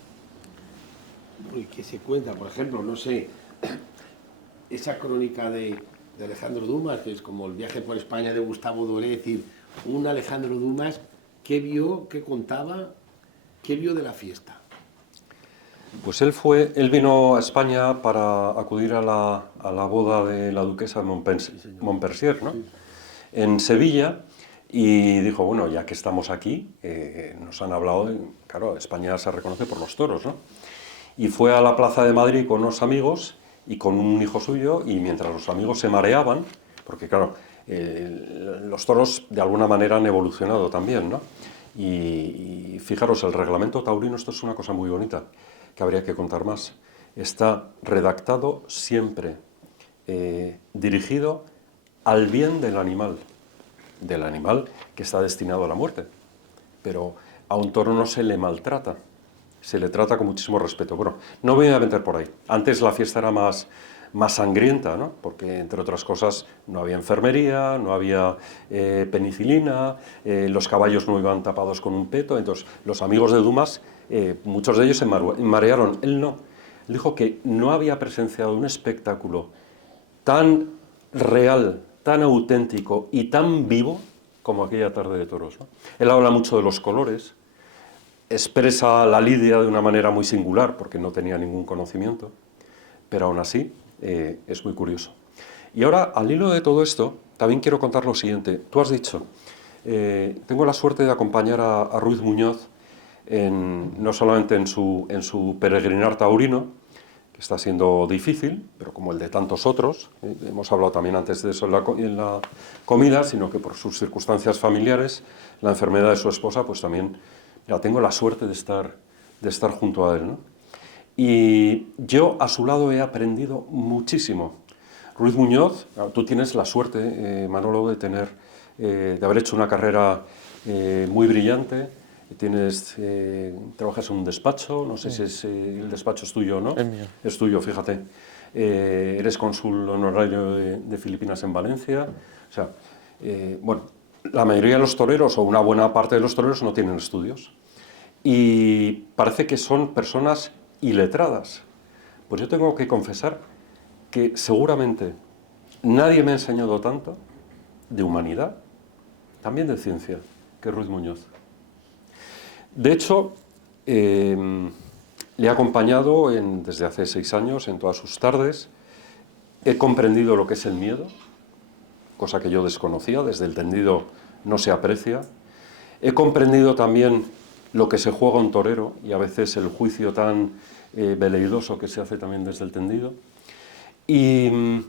¿Y qué se cuenta? Por ejemplo, no sé, esa crónica de Alejandro Dumas, que es como el viaje por España de Gustavo Doré, es decir, un Alejandro Dumas, ¿qué vio, qué contaba, qué vio de la fiesta? Pues él vino a España para acudir a la boda de la duquesa de Montpensier, ¿no? En Sevilla, y dijo, bueno, ya que estamos aquí, nos han hablado, claro, España se reconoce por los toros, ¿no? Y fue a la Plaza de Madrid con unos amigos y con un hijo suyo, y mientras los amigos se mareaban, porque claro, los toros de alguna manera han evolucionado también, ¿no? Y fijaros, el reglamento taurino, esto es una cosa muy bonita, que habría que contar más, está redactado siempre dirigido al bien del animal que está destinado a la muerte. Pero a un toro no se le maltrata, se le trata con muchísimo respeto. Bueno, no me voy a meter por ahí. Antes la fiesta era más sangrienta, ¿no? Porque, entre otras cosas, no había enfermería, no había penicilina, los caballos no iban tapados con un peto. Entonces, los amigos de Dumas, muchos de ellos se marearon. Él no. Él dijo que no había presenciado un espectáculo tan real, tan auténtico y tan vivo como aquella tarde de toros, ¿no? Él habla mucho de los colores, expresa la lidia de una manera muy singular, porque no tenía ningún conocimiento, pero aún así es muy curioso. Y ahora, al hilo de todo esto, también quiero contar lo siguiente. Tú has dicho, tengo la suerte de acompañar a Ruiz Muñoz, no solamente en su peregrinar taurino, que está siendo difícil, pero como el de tantos otros, hemos hablado también antes de eso en la comida, sino que por sus circunstancias familiares, la enfermedad de su esposa, pues también ya tengo la suerte de estar junto a él, ¿no? Y yo a su lado he aprendido muchísimo. Ruiz Muñoz, tú tienes la suerte, Manolo, de haber hecho una carrera muy brillante. Trabajas en un despacho, no sé si el despacho es tuyo o no. Es mío. Es tuyo, fíjate. Eres cónsul honorario de Filipinas en Valencia. O sea, bueno, la mayoría de los toreros, o una buena parte de los toreros, no tienen estudios. Y parece que son personas iletradas. Pues yo tengo que confesar que seguramente nadie me ha enseñado tanto de humanidad, también de ciencia, que Ruiz Muñoz. De hecho, le he acompañado desde hace 6 años en todas sus tardes. He comprendido lo que es el miedo, cosa que yo desconocía, desde el tendido no se aprecia. He comprendido también lo que se juega un torero y a veces el juicio tan veleidoso que se hace también desde el tendido. Y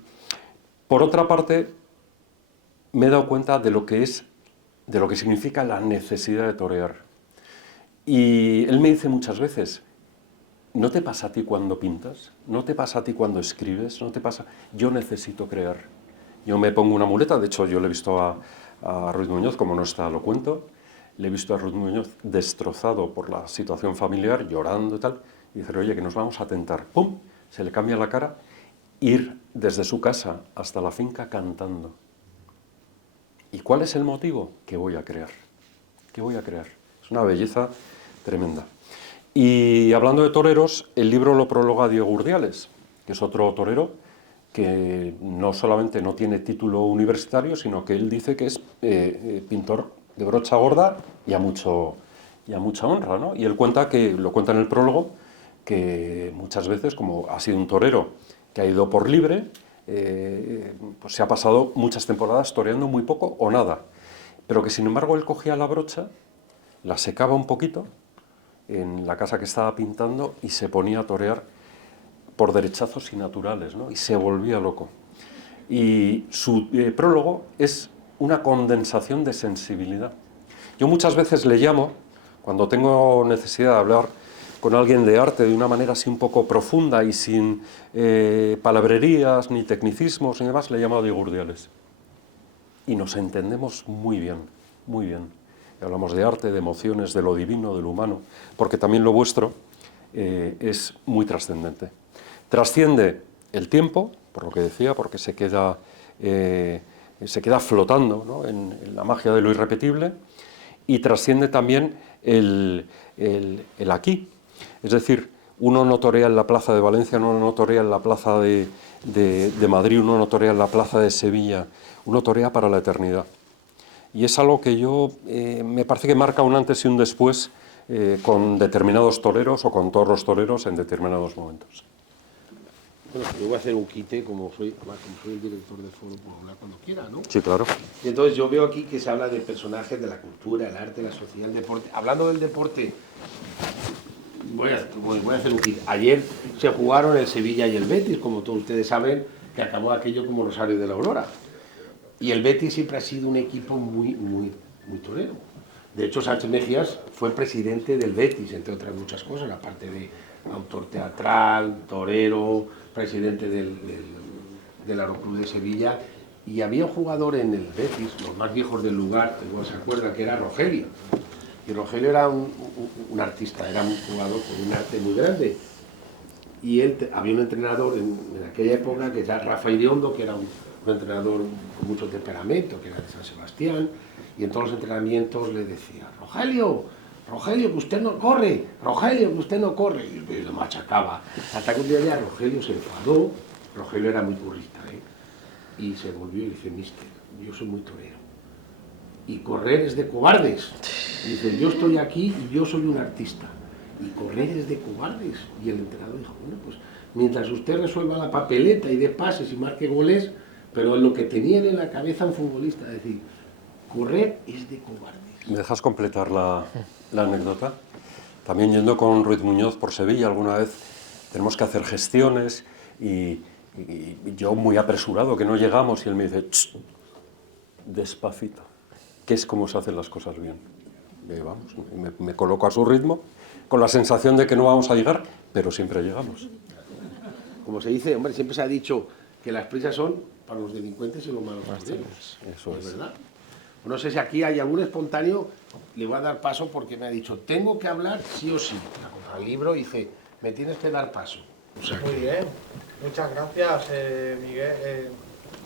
por otra parte, me he dado cuenta de lo que significa la necesidad de torear. Y él me dice muchas veces, ¿no te pasa a ti cuando pintas? ¿No te pasa a ti cuando escribes? ¿No te pasa? Yo necesito crear. Yo me pongo una muleta, de hecho yo le he visto a Ruiz Muñoz, como no está, lo cuento, le he visto a Ruiz Muñoz destrozado por la situación familiar, llorando y tal, y dice, oye, que nos vamos a tentar. ¡Pum! Se le cambia la cara, ir desde su casa hasta la finca cantando. ¿Y cuál es el motivo? Que voy a crear. Que voy a crear. Es una belleza tremenda. Y hablando de toreros, el libro lo prologa Diego Urdiales, que es otro torero que no solamente no tiene título universitario, sino que él dice que es pintor de brocha gorda y a mucha honra, ¿no? Y él lo cuenta en el prólogo, que muchas veces, como ha sido un torero que ha ido por libre, pues se ha pasado muchas temporadas toreando muy poco o nada, pero que sin embargo él cogía la brocha, la secaba un poquito en la casa que estaba pintando y se ponía a torear por derechazos y naturales, ¿no? Y se volvía loco. Y su prólogo es una condensación de sensibilidad. Yo muchas veces le llamo, cuando tengo necesidad de hablar con alguien de arte de una manera así un poco profunda y sin palabrerías ni tecnicismos ni demás, le llamo a Diego Urdiales. Y nos entendemos muy bien, muy bien. Hablamos de arte, de emociones, de lo divino, de lo humano, porque también lo vuestro es muy trascendente. Trasciende el tiempo, por lo que decía, porque se queda se queda flotando, ¿no?, en la magia de lo irrepetible, y trasciende también el aquí. Es decir, uno no torea en la plaza de Valencia, uno no torea en la plaza de Madrid, uno no torea en la plaza de Sevilla, uno torea para la eternidad. Y es algo que me parece que marca un antes y un después con determinados toreros o con toros toreros en determinados momentos. Bueno, yo voy a hacer un quite, como soy el director del foro, puedo hablar cuando quiera, ¿no? Sí, claro. Y entonces yo veo aquí que se habla de personajes de la cultura, el arte, la sociedad, el deporte. Hablando del deporte, voy a hacer un quite. Ayer se jugaron el Sevilla y el Betis, como todos ustedes saben, que acabó aquello como Rosario de la Aurora. Y el Betis siempre ha sido un equipo muy torero. De hecho, Sánchez Mejías fue presidente del Betis, entre otras muchas cosas, aparte de autor teatral, torero, presidente del Aeroclub de Sevilla. Y había un jugador en el Betis, los más viejos del lugar, igual se acuerdan, que era Rogelio. Y Rogelio era un artista, era un jugador con un arte muy grande. Y había un entrenador en aquella época, que era Rafael Iriondo, que era un entrenador con mucho temperamento, que era de San Sebastián, y en todos los entrenamientos le decía: Rogelio, que usted no corre, Rogelio, que usted no corre, y lo machacaba. Hasta que un día ya Rogelio se enfadó. Rogelio era muy purista, y se volvió y dice: mister, yo soy muy torero, y correr es de cobardes. Y dice: yo estoy aquí y yo soy un artista, y correr es de cobardes. Y el entrenador dijo: bueno, pues mientras usted resuelva la papeleta y dé pases y marque goles, pero lo que tenía en la cabeza un futbolista, es decir, correr es de cobardes. ¿Me dejas completar la anécdota? También yendo con Ruiz Muñoz por Sevilla alguna vez, tenemos que hacer gestiones y yo muy apresurado, que no llegamos, y él me dice: despacito, que es como se hacen las cosas bien. Y vamos, me coloco a su ritmo, con la sensación de que no vamos a llegar, pero siempre llegamos. Como se dice, hombre, siempre se ha dicho que las prisas son para los delincuentes y los malos toreros. Eso es. ¿Verdad? No sé si aquí hay algún espontáneo, le voy a dar paso porque me ha dicho: tengo que hablar sí o sí. Al libro dice: me tienes que dar paso. O sea, Muy bien, muchas gracias Miguel,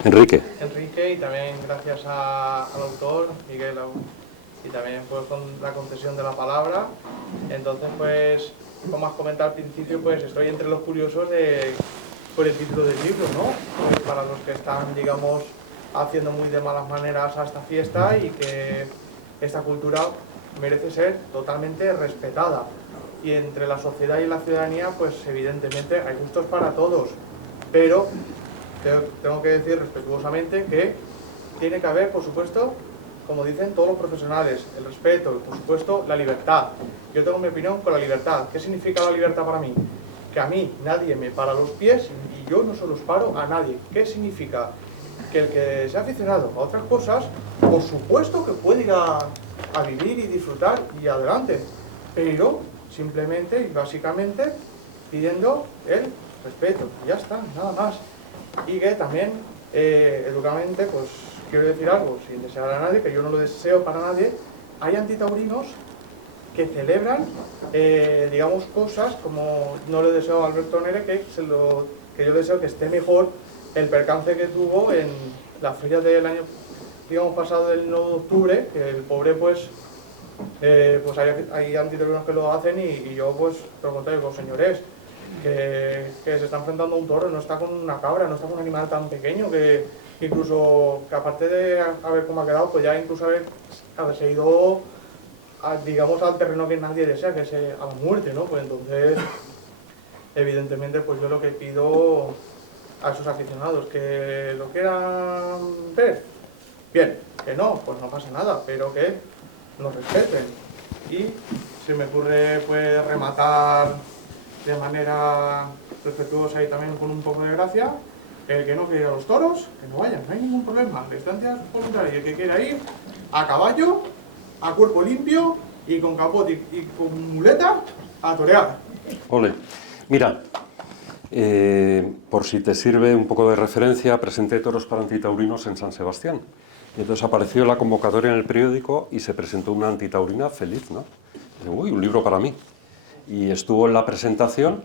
Enrique, y también gracias al autor, Miguel, y también pues con la concesión de la palabra. Entonces, pues, como has comentado al principio, pues estoy entre los curiosos por el título del libro, ¿no? Pues para los que están, digamos, haciendo muy de malas maneras a esta fiesta, y que esta cultura merece ser totalmente respetada. Y entre la sociedad y la ciudadanía, pues evidentemente hay gustos para todos, pero tengo que decir respetuosamente que tiene que haber, por supuesto, como dicen todos los profesionales, el respeto, por supuesto, la libertad. Yo tengo mi opinión con la libertad. ¿Qué significa la libertad para mí? Que a mí nadie me para los pies y yo no se los paro a nadie. ¿Qué significa? Que el que sea aficionado a otras cosas, por supuesto que puede ir a vivir y disfrutar y adelante, pero simplemente y básicamente pidiendo el respeto, y ya está, nada más. Y que también, educadamente, pues quiero decir algo, sin desear a nadie, que yo no lo deseo para nadie. Hay antitaurinos que celebran, digamos, cosas como, no le deseo a Alberto Nere, que yo deseo que esté mejor el percance que tuvo en la feria del año, digamos, pasado, del 9 de octubre, que el pobre, pues hay antitaurinos que lo hacen, y yo, pues, por lo contrario, digo: señores, que se está enfrentando a un toro, no está con una cabra, no está con un animal tan pequeño, que incluso, que aparte de a ver cómo ha quedado, pues ya incluso haberse ido, digamos, al terreno que nadie desea, que es a la muerte, ¿no? Pues entonces, evidentemente, pues yo lo que pido a esos aficionados, que lo quieran ver, bien, que no, pues no pasa nada, pero que nos respeten. Y se me ocurre, pues, rematar de manera respetuosa y también con un poco de gracia: el que no quiera ir a los toros, que no vayan, no hay ningún problema, la estancia es voluntaria. Y el que quiera ir a caballo, a cuerpo limpio y con capote y con muleta, a torear. ole. Mira, por si te sirve un poco de referencia, presenté toros para antitaurinos en San Sebastián. Y entonces apareció la convocatoria en el periódico y se presentó una antitaurina feliz, ¿no? Y digo: uy, un libro para mí. Y estuvo en la presentación,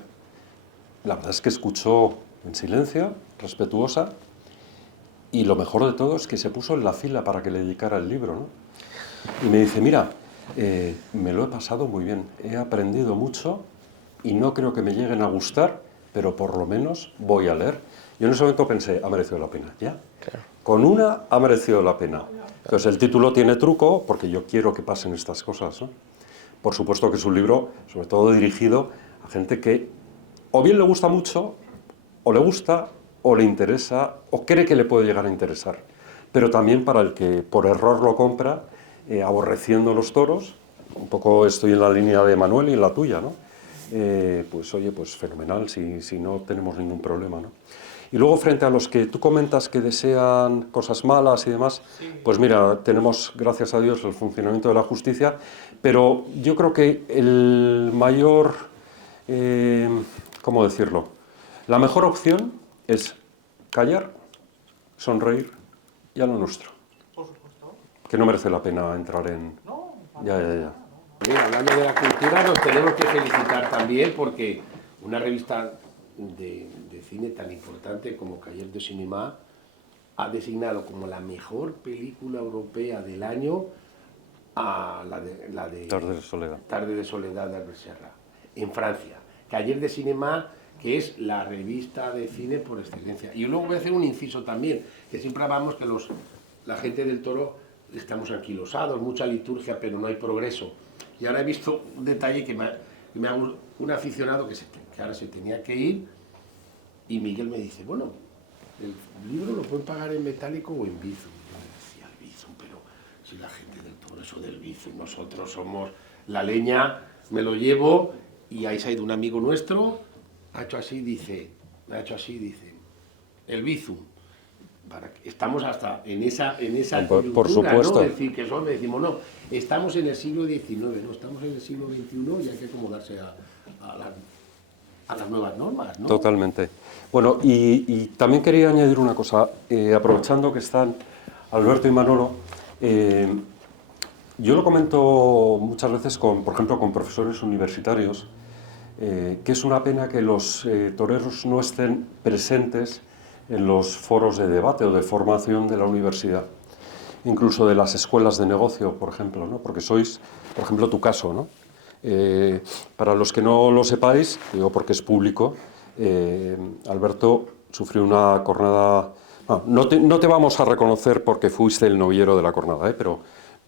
la verdad es que escuchó en silencio, respetuosa, Y lo mejor de todo es que se puso en la fila para que le dedicara el libro, ¿no? Y me dice, mira, me lo he pasado muy bien, he aprendido mucho y no creo que me lleguen a gustar, pero por lo menos voy a leer. Yo en ese momento pensé, ha merecido la pena, ¿ya? Claro. Con una ha merecido la pena. Entonces el título tiene truco porque yo quiero que pasen estas cosas, ¿no? Por supuesto que es un libro, sobre todo dirigido a gente que o bien le gusta mucho, o le gusta, o le interesa, o cree que le puede llegar a interesar. Pero también para el que por error lo compra, aborreciendo los toros, un poco estoy en la línea de Manuel y en la tuya, ¿no? Pues oye, pues fenomenal, si no tenemos ningún problema, ¿no? Y luego frente a los que tú comentas que desean cosas malas y demás, pues mira, tenemos, gracias a Dios, el funcionamiento de la justicia, pero yo creo que el mayor, ¿cómo decirlo? La mejor opción es callar, sonreír y a lo nuestro. Por supuesto. Que no merece la pena entrar en... No, Ya. Mira, hablando de la cultura, nos tenemos que felicitar también porque una revista de cine tan importante como Cahiers de Cinema ha designado como la mejor película europea del año a la de Tarde de soledad. Tarde de Soledad de Albert Serra, en Francia. Cahiers de Cinema, que es la revista de cine por excelencia. Y luego voy a hacer un inciso también, que siempre hablamos que la gente del toro estamos anquilosados, mucha liturgia, pero no hay progreso. Y ahora he visto un detalle que me ha un aficionado que ahora se tenía que ir, y Miguel me dice, bueno, el libro lo pueden pagar en metálico o en Bizum. Yo le decía, el Bizum, pero si la gente del toro, eso del Bizum, nosotros somos la leña, me lo llevo, y ahí se ha ido un amigo nuestro, ha hecho así, dice, el Bizum. Estamos hasta en esa Por coyuntura, supuesto. ¿no? Es decir, que decimos, no, estamos en el siglo XIX, no, estamos en el siglo XXI y hay que acomodarse a las nuevas normas, ¿no? Totalmente. Bueno, y también quería añadir una cosa, aprovechando que están Alberto y Manolo, yo lo comento muchas veces, por ejemplo, con profesores universitarios, que es una pena que los toreros no estén presentes en los foros de debate o de formación de la universidad, incluso de las escuelas de negocio, por ejemplo, ¿no? Porque sois, por ejemplo, tu caso, ¿no? Para los que no lo sepáis, digo porque es público, Alberto sufrió una cornada... No te vamos a reconocer porque fuiste el noviero de la cornada, pero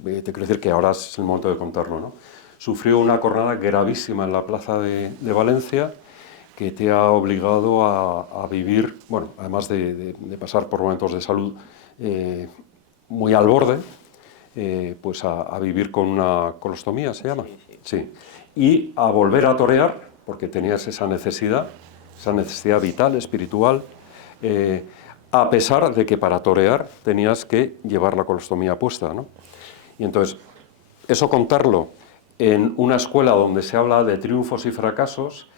te quiero decir que ahora es el momento de contarlo, ¿no? Sufrió una cornada gravísima en la plaza de Valencia, que te ha obligado a vivir, bueno, además de pasar por momentos de salud muy al borde, pues a vivir con una colostomía, ¿se llama? Sí. Y a volver a torear, porque tenías esa necesidad vital, espiritual, a pesar de que para torear tenías que llevar la colostomía puesta, ¿no? Y entonces, eso contarlo en una escuela donde se habla de triunfos y fracasos,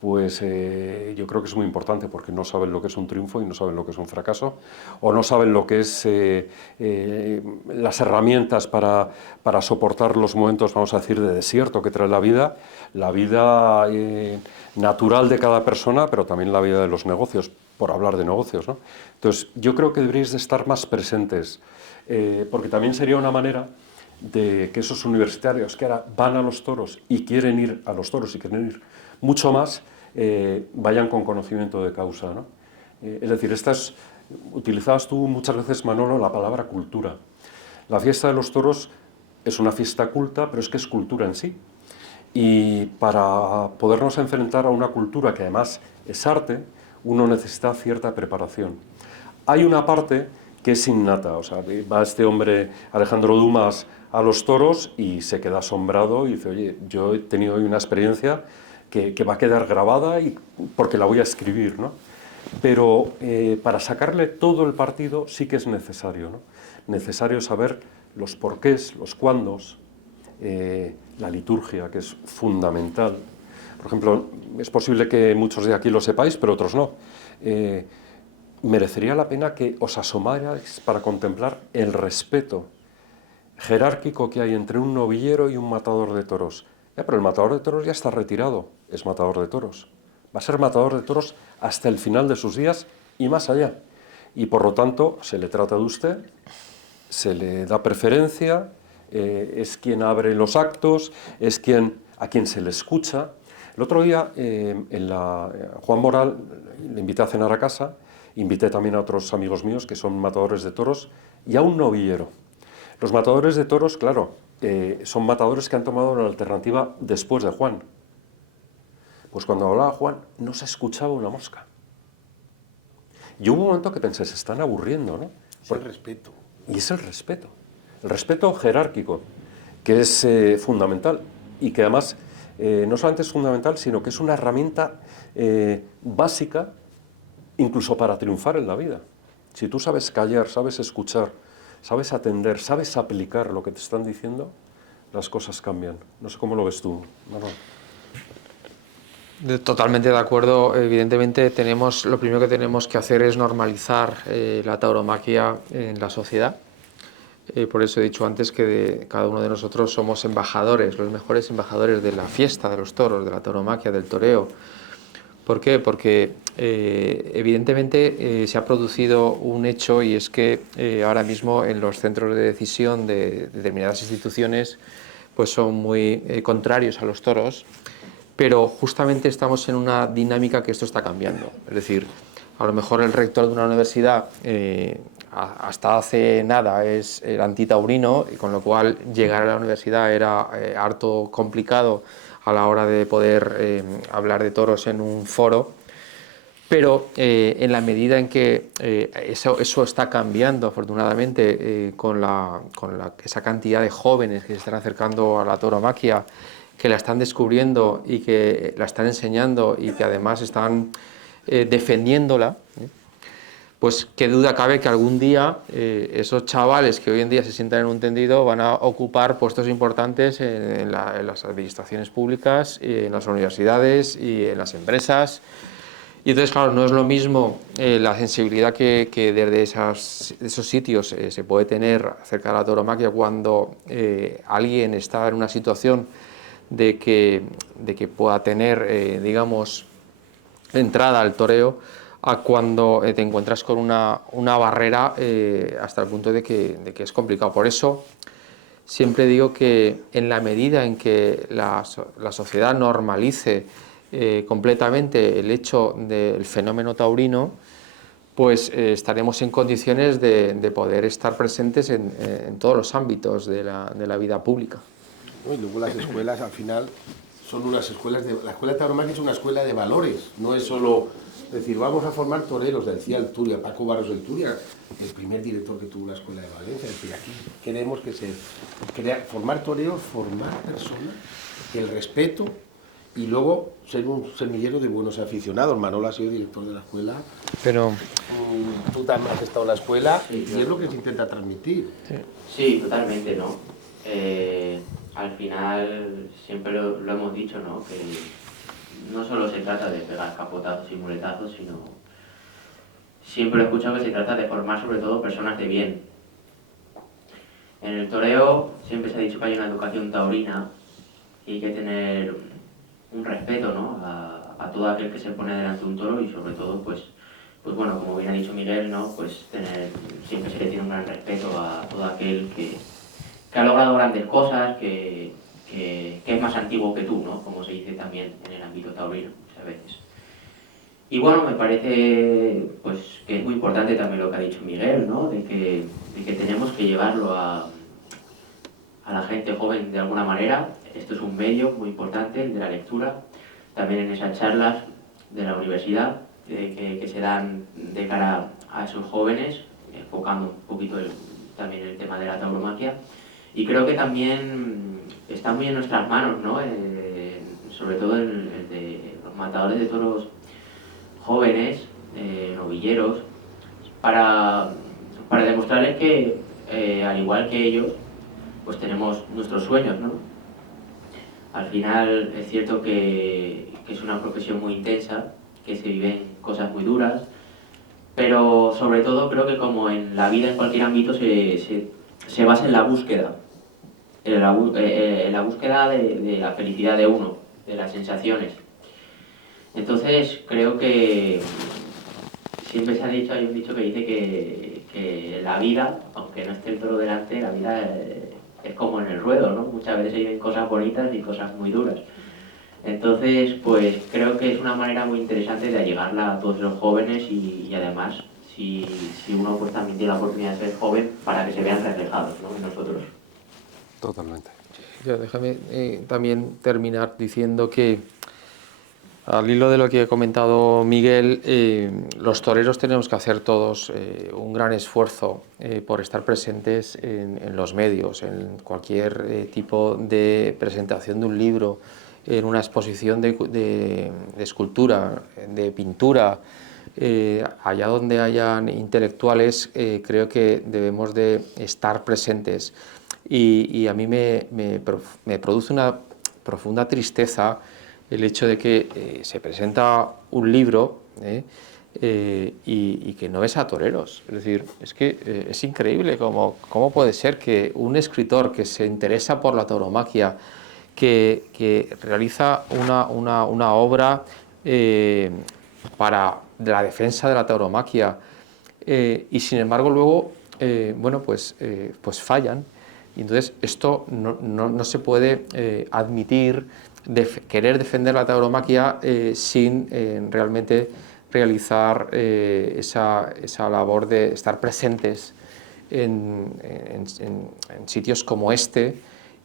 pues yo creo que es muy importante, porque no saben lo que es un triunfo y no saben lo que es un fracaso, o no saben lo que es las herramientas para soportar los momentos, vamos a decir, de desierto que trae la vida natural de cada persona, pero también la vida de los negocios, por hablar de negocios, ¿no? Entonces, yo creo que deberíais de estar más presentes, porque también sería una manera de que esos universitarios que ahora van a los toros y quieren ir a los toros y quieren ir mucho más, vayan con conocimiento de causa, ¿no? Es decir, utilizabas tú muchas veces, Manolo, la palabra cultura. La fiesta de los toros es una fiesta culta, pero es que es cultura en sí. Y para podernos enfrentar a una cultura que además es arte, uno necesita cierta preparación. Hay una parte que es innata, o sea, va este hombre, Alejandro Dumas, a los toros y se queda asombrado y dice, oye, yo he tenido hoy una experiencia que va a quedar grabada y porque la voy a escribir, ¿no? Pero para sacarle todo el partido sí que es necesario, ¿no? Necesario saber los porqués, los cuándos, la liturgia, que es fundamental. Por ejemplo, es posible que muchos de aquí lo sepáis, pero otros no. Merecería la pena que os asomarais para contemplar el respeto jerárquico que hay entre un novillero y un matador de toros. Pero el matador de toros ya está retirado, es matador de toros. Va a ser matador de toros hasta el final de sus días y más allá. y por lo tanto se le trata de usted, se le da preferencia, es quien abre los actos, es a quien se le escucha. El otro día, Juan Moral, le invité a cenar a casa, invité también a otros amigos míos que son matadores de toros y a un novillero. Los matadores de toros, claro, son matadores que han tomado la alternativa después de Juan. Pues cuando hablaba Juan no se escuchaba una mosca. Y hubo un momento que pensé, se están aburriendo, ¿no? Es el respeto. Y es el respeto jerárquico, que es fundamental y que además no solamente es fundamental, sino que es una herramienta básica incluso para triunfar en la vida. Si tú sabes callar, sabes escuchar, sabes atender, sabes aplicar lo que te están diciendo, las cosas cambian. No sé cómo lo ves tú, Manuel. Totalmente de acuerdo. Evidentemente lo primero que tenemos que hacer es normalizar la tauromaquia en la sociedad. Por eso he dicho antes que cada uno de nosotros somos embajadores, los mejores embajadores de la fiesta de los toros, de la tauromaquia, del toreo. ¿Por qué? Porque evidentemente se ha producido un hecho, y es que ahora mismo en los centros de decisión de determinadas instituciones pues son muy contrarios a los toros, pero justamente estamos en una dinámica que esto está cambiando. Es decir, a lo mejor el rector de una universidad hasta hace nada era antitaurino, y con lo cual llegar a la universidad era harto complicado a la hora de poder hablar de toros en un foro, pero en la medida en que eso está cambiando afortunadamente con esa cantidad de jóvenes que se están acercando a la tauromaquia, que la están descubriendo y que la están enseñando y que además están defendiéndola, pues qué duda cabe que algún día esos chavales que hoy en día se sientan en un tendido van a ocupar puestos importantes en las administraciones públicas, en las universidades y en las empresas. Y entonces, claro, no es lo mismo la sensibilidad que desde esos sitios se puede tener acerca de la tauromaquia cuando alguien está en una situación de que pueda tener, digamos, entrada al toreo, a cuando te encuentras con una barrera hasta el punto de que es complicado. Por eso siempre digo que en la medida en que la sociedad normalice completamente el hecho del fenómeno taurino, pues estaremos en condiciones de poder estar presentes en todos los ámbitos de la vida pública. Y luego las escuelas al final son unas escuelas la escuela de tauromaquia es una escuela de valores, no es solo decir vamos a formar toreros, decía el Turia, Paco Barros del Turia, el primer director que tuvo la escuela de Valencia, es decir, aquí queremos que formar toreros, formar personas, el respeto y luego ser un semillero de buenos aficionados. Manolo ha sido director de la escuela, pero tú también has estado en la escuela, sí, y es lo que se intenta transmitir. Sí, totalmente, ¿no? Al final siempre lo hemos dicho, ¿no? Que no solo se trata de pegar capotazos y muletazos, sino siempre he escuchado que se trata de formar sobre todo personas de bien. En el toreo siempre se ha dicho que hay una educación taurina y hay que tener un respeto, ¿no? a todo aquel que se pone delante de un toro y sobre todo, pues bueno, como bien ha dicho Miguel, ¿no? Pues siempre se le tiene un gran respeto a todo aquel que ha logrado grandes cosas, que es más antiguo que tú, ¿no? Como se dice también en el ámbito taurino muchas veces. Y bueno, me parece pues que es muy importante también lo que ha dicho Miguel, ¿no? De que tenemos que llevarlo a la gente joven de alguna manera. Esto es un medio muy importante, el de la lectura, también en esas charlas de la universidad que se dan de cara a esos jóvenes, enfocando un poquito también el tema de la tauromaquia. Y creo que también está muy en nuestras manos, ¿no? Sobre todo el de los matadores de toros jóvenes, novilleros, para demostrarles que, al igual que ellos, pues tenemos nuestros sueños, ¿no? Al final es cierto que es una profesión muy intensa, que se viven cosas muy duras, pero sobre todo creo que como en la vida en cualquier ámbito se basa en la búsqueda. En la búsqueda de la felicidad de uno, de las sensaciones. Entonces creo que siempre se ha dicho, hay un dicho que dice que la vida, aunque no esté el toro delante, la vida es como en el ruedo, ¿no? Muchas veces se viven cosas bonitas y cosas muy duras. Entonces, pues creo que es una manera muy interesante de allegarla a todos los jóvenes y además, si uno pues también tiene la oportunidad de ser joven, para que se vean reflejados, ¿no?, en nosotros. Totalmente. Ya, déjame también terminar diciendo que, al hilo de lo que ha comentado Miguel, los toreros tenemos que hacer todos un gran esfuerzo por estar presentes en los medios, en cualquier tipo de presentación de un libro, en una exposición de escultura, de pintura, allá donde hayan intelectuales, creo que debemos de estar presentes. Y a mí me produce una profunda tristeza el hecho de que se presenta un libro y que no ves a toreros. Es decir, es que es increíble cómo puede ser que un escritor que se interesa por la tauromaquia, que realiza una obra para la defensa de la tauromaquia y sin embargo luego pues fallan. Y entonces esto no se puede admitir, querer defender la tauromaquia sin realmente realizar esa labor de estar presentes en sitios como este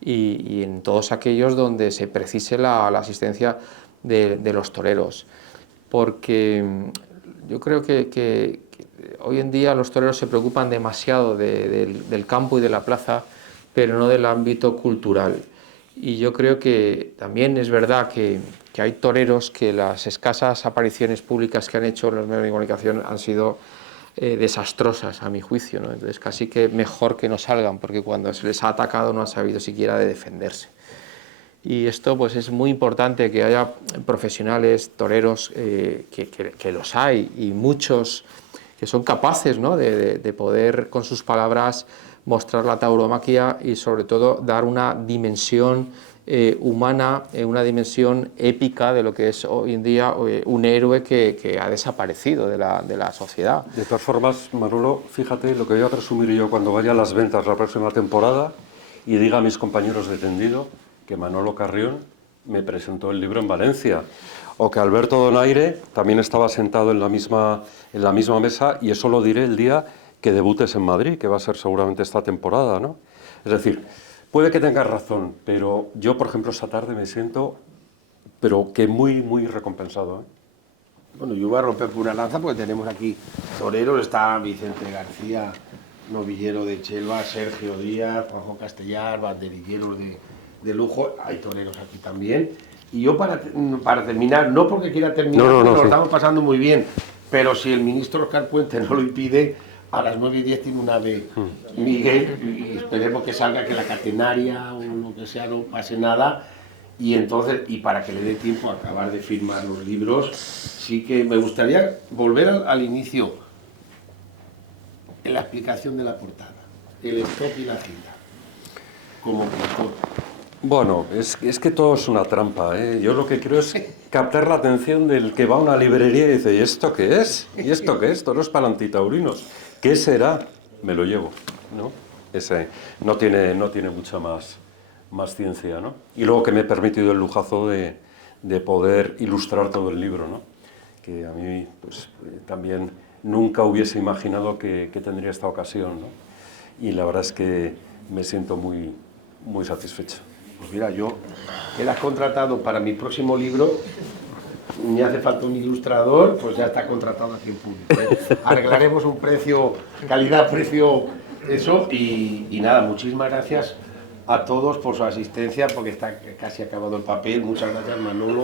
y en todos aquellos donde se precise la asistencia de los toreros. Porque yo creo que hoy en día los toreros se preocupan demasiado del campo y de la plaza, pero no del ámbito cultural. Y yo creo que también es verdad que hay toreros que las escasas apariciones públicas que han hecho en los medios de comunicación han sido desastrosas, a mi juicio, ¿no? Entonces casi que mejor que no salgan, porque cuando se les ha atacado no han sabido siquiera de defenderse. Y esto pues es muy importante, que haya profesionales, toreros, que los hay, y muchos que son capaces, ¿no?, de poder con sus palabras mostrar la tauromaquia y sobre todo dar una dimensión humana, una dimensión épica de lo que es hoy en día un héroe que ha desaparecido de la sociedad. De todas formas, Manolo, fíjate lo que voy a presumir yo cuando vaya a las ventas la próxima temporada y diga a mis compañeros de tendido que Manolo Carrión me presentó el libro en Valencia, o que Alberto Donaire también estaba sentado en la misma mesa, y eso lo diré el día que debutes en Madrid, que va a ser seguramente esta temporada, ¿no? Es decir, puede que tengas razón, pero yo, por ejemplo, esa tarde me siento, pero que muy, muy recompensado, ¿eh? Bueno, yo voy a romper por una lanza porque tenemos aquí toreros, está Vicente García, novillero de Chelva, Sergio Díaz, Juanjo Castellar, banderilleros de lujo, hay toreros aquí también. Y yo para terminar, no porque quiera terminar, porque lo estamos pasando muy bien, pero si el ministro Oscar Puente no lo impide, a las 9:10 tiene una ave Miguel, y esperemos que salga, que la catenaria o lo que sea no pase nada. Y entonces, y para que le dé tiempo a acabar de firmar los libros, sí que me gustaría volver al inicio, en la explicación de la portada, el stop y la agenda, como autor. Bueno, es que todo es una trampa, ¿eh? Yo lo que quiero es captar la atención del que va a una librería y dice, ¿y esto qué es? ¿Y esto qué es? Esto no es para antitaurinos. ¿Qué será? Me lo llevo, ¿no? Ese no tiene mucha más ciencia, ¿no? Y luego que me he permitido el lujazo de poder ilustrar todo el libro, ¿no? Que a mí pues, también nunca hubiese imaginado que tendría esta ocasión, ¿no? Y la verdad es que me siento muy, muy satisfecho. Pues mira, yo quedas contratado para mi próximo libro, me hace falta un ilustrador, pues ya está contratado aquí en público, ¿eh? Arreglaremos un precio, calidad-precio, eso, y nada, muchísimas gracias a todos por su asistencia, porque está casi acabado el papel. Muchas gracias, Manolo,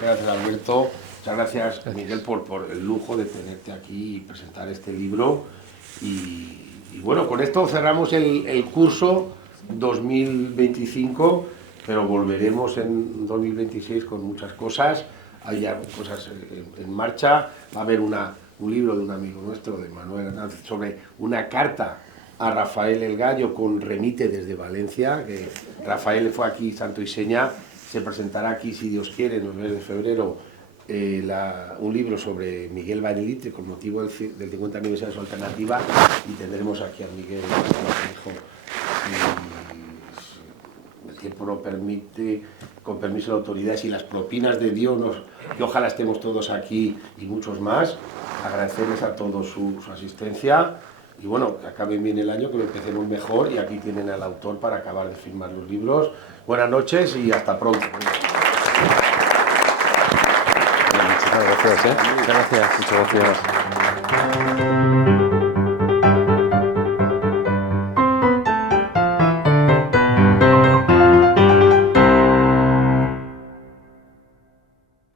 gracias, Alberto, muchas gracias, Miguel, por el lujo de tenerte aquí y presentar este libro. Y bueno, con esto cerramos el curso 2025, pero volveremos en 2026 con muchas cosas. Hay ya cosas en marcha. Va a haber un libro de un amigo nuestro, de Manuel Hernández, sobre una carta a Rafael el Gallo, con remite desde Valencia, que Rafael fue aquí santo y seña, se presentará aquí, si Dios quiere, en el mes de febrero, un libro sobre Miguel Vanellitti con motivo del 50 aniversario de su alternativa, y tendremos aquí a Miguel, hijo, si el tiempo lo permite, con permiso de autoridades y las propinas de Dios, que ojalá estemos todos aquí y muchos más. Agradecerles a todos su asistencia y bueno, que acaben bien el año, que lo empecemos mejor, y aquí tienen al autor para acabar de firmar los libros. Buenas noches y hasta pronto. Muchas gracias. Muchas gracias. Muchas gracias.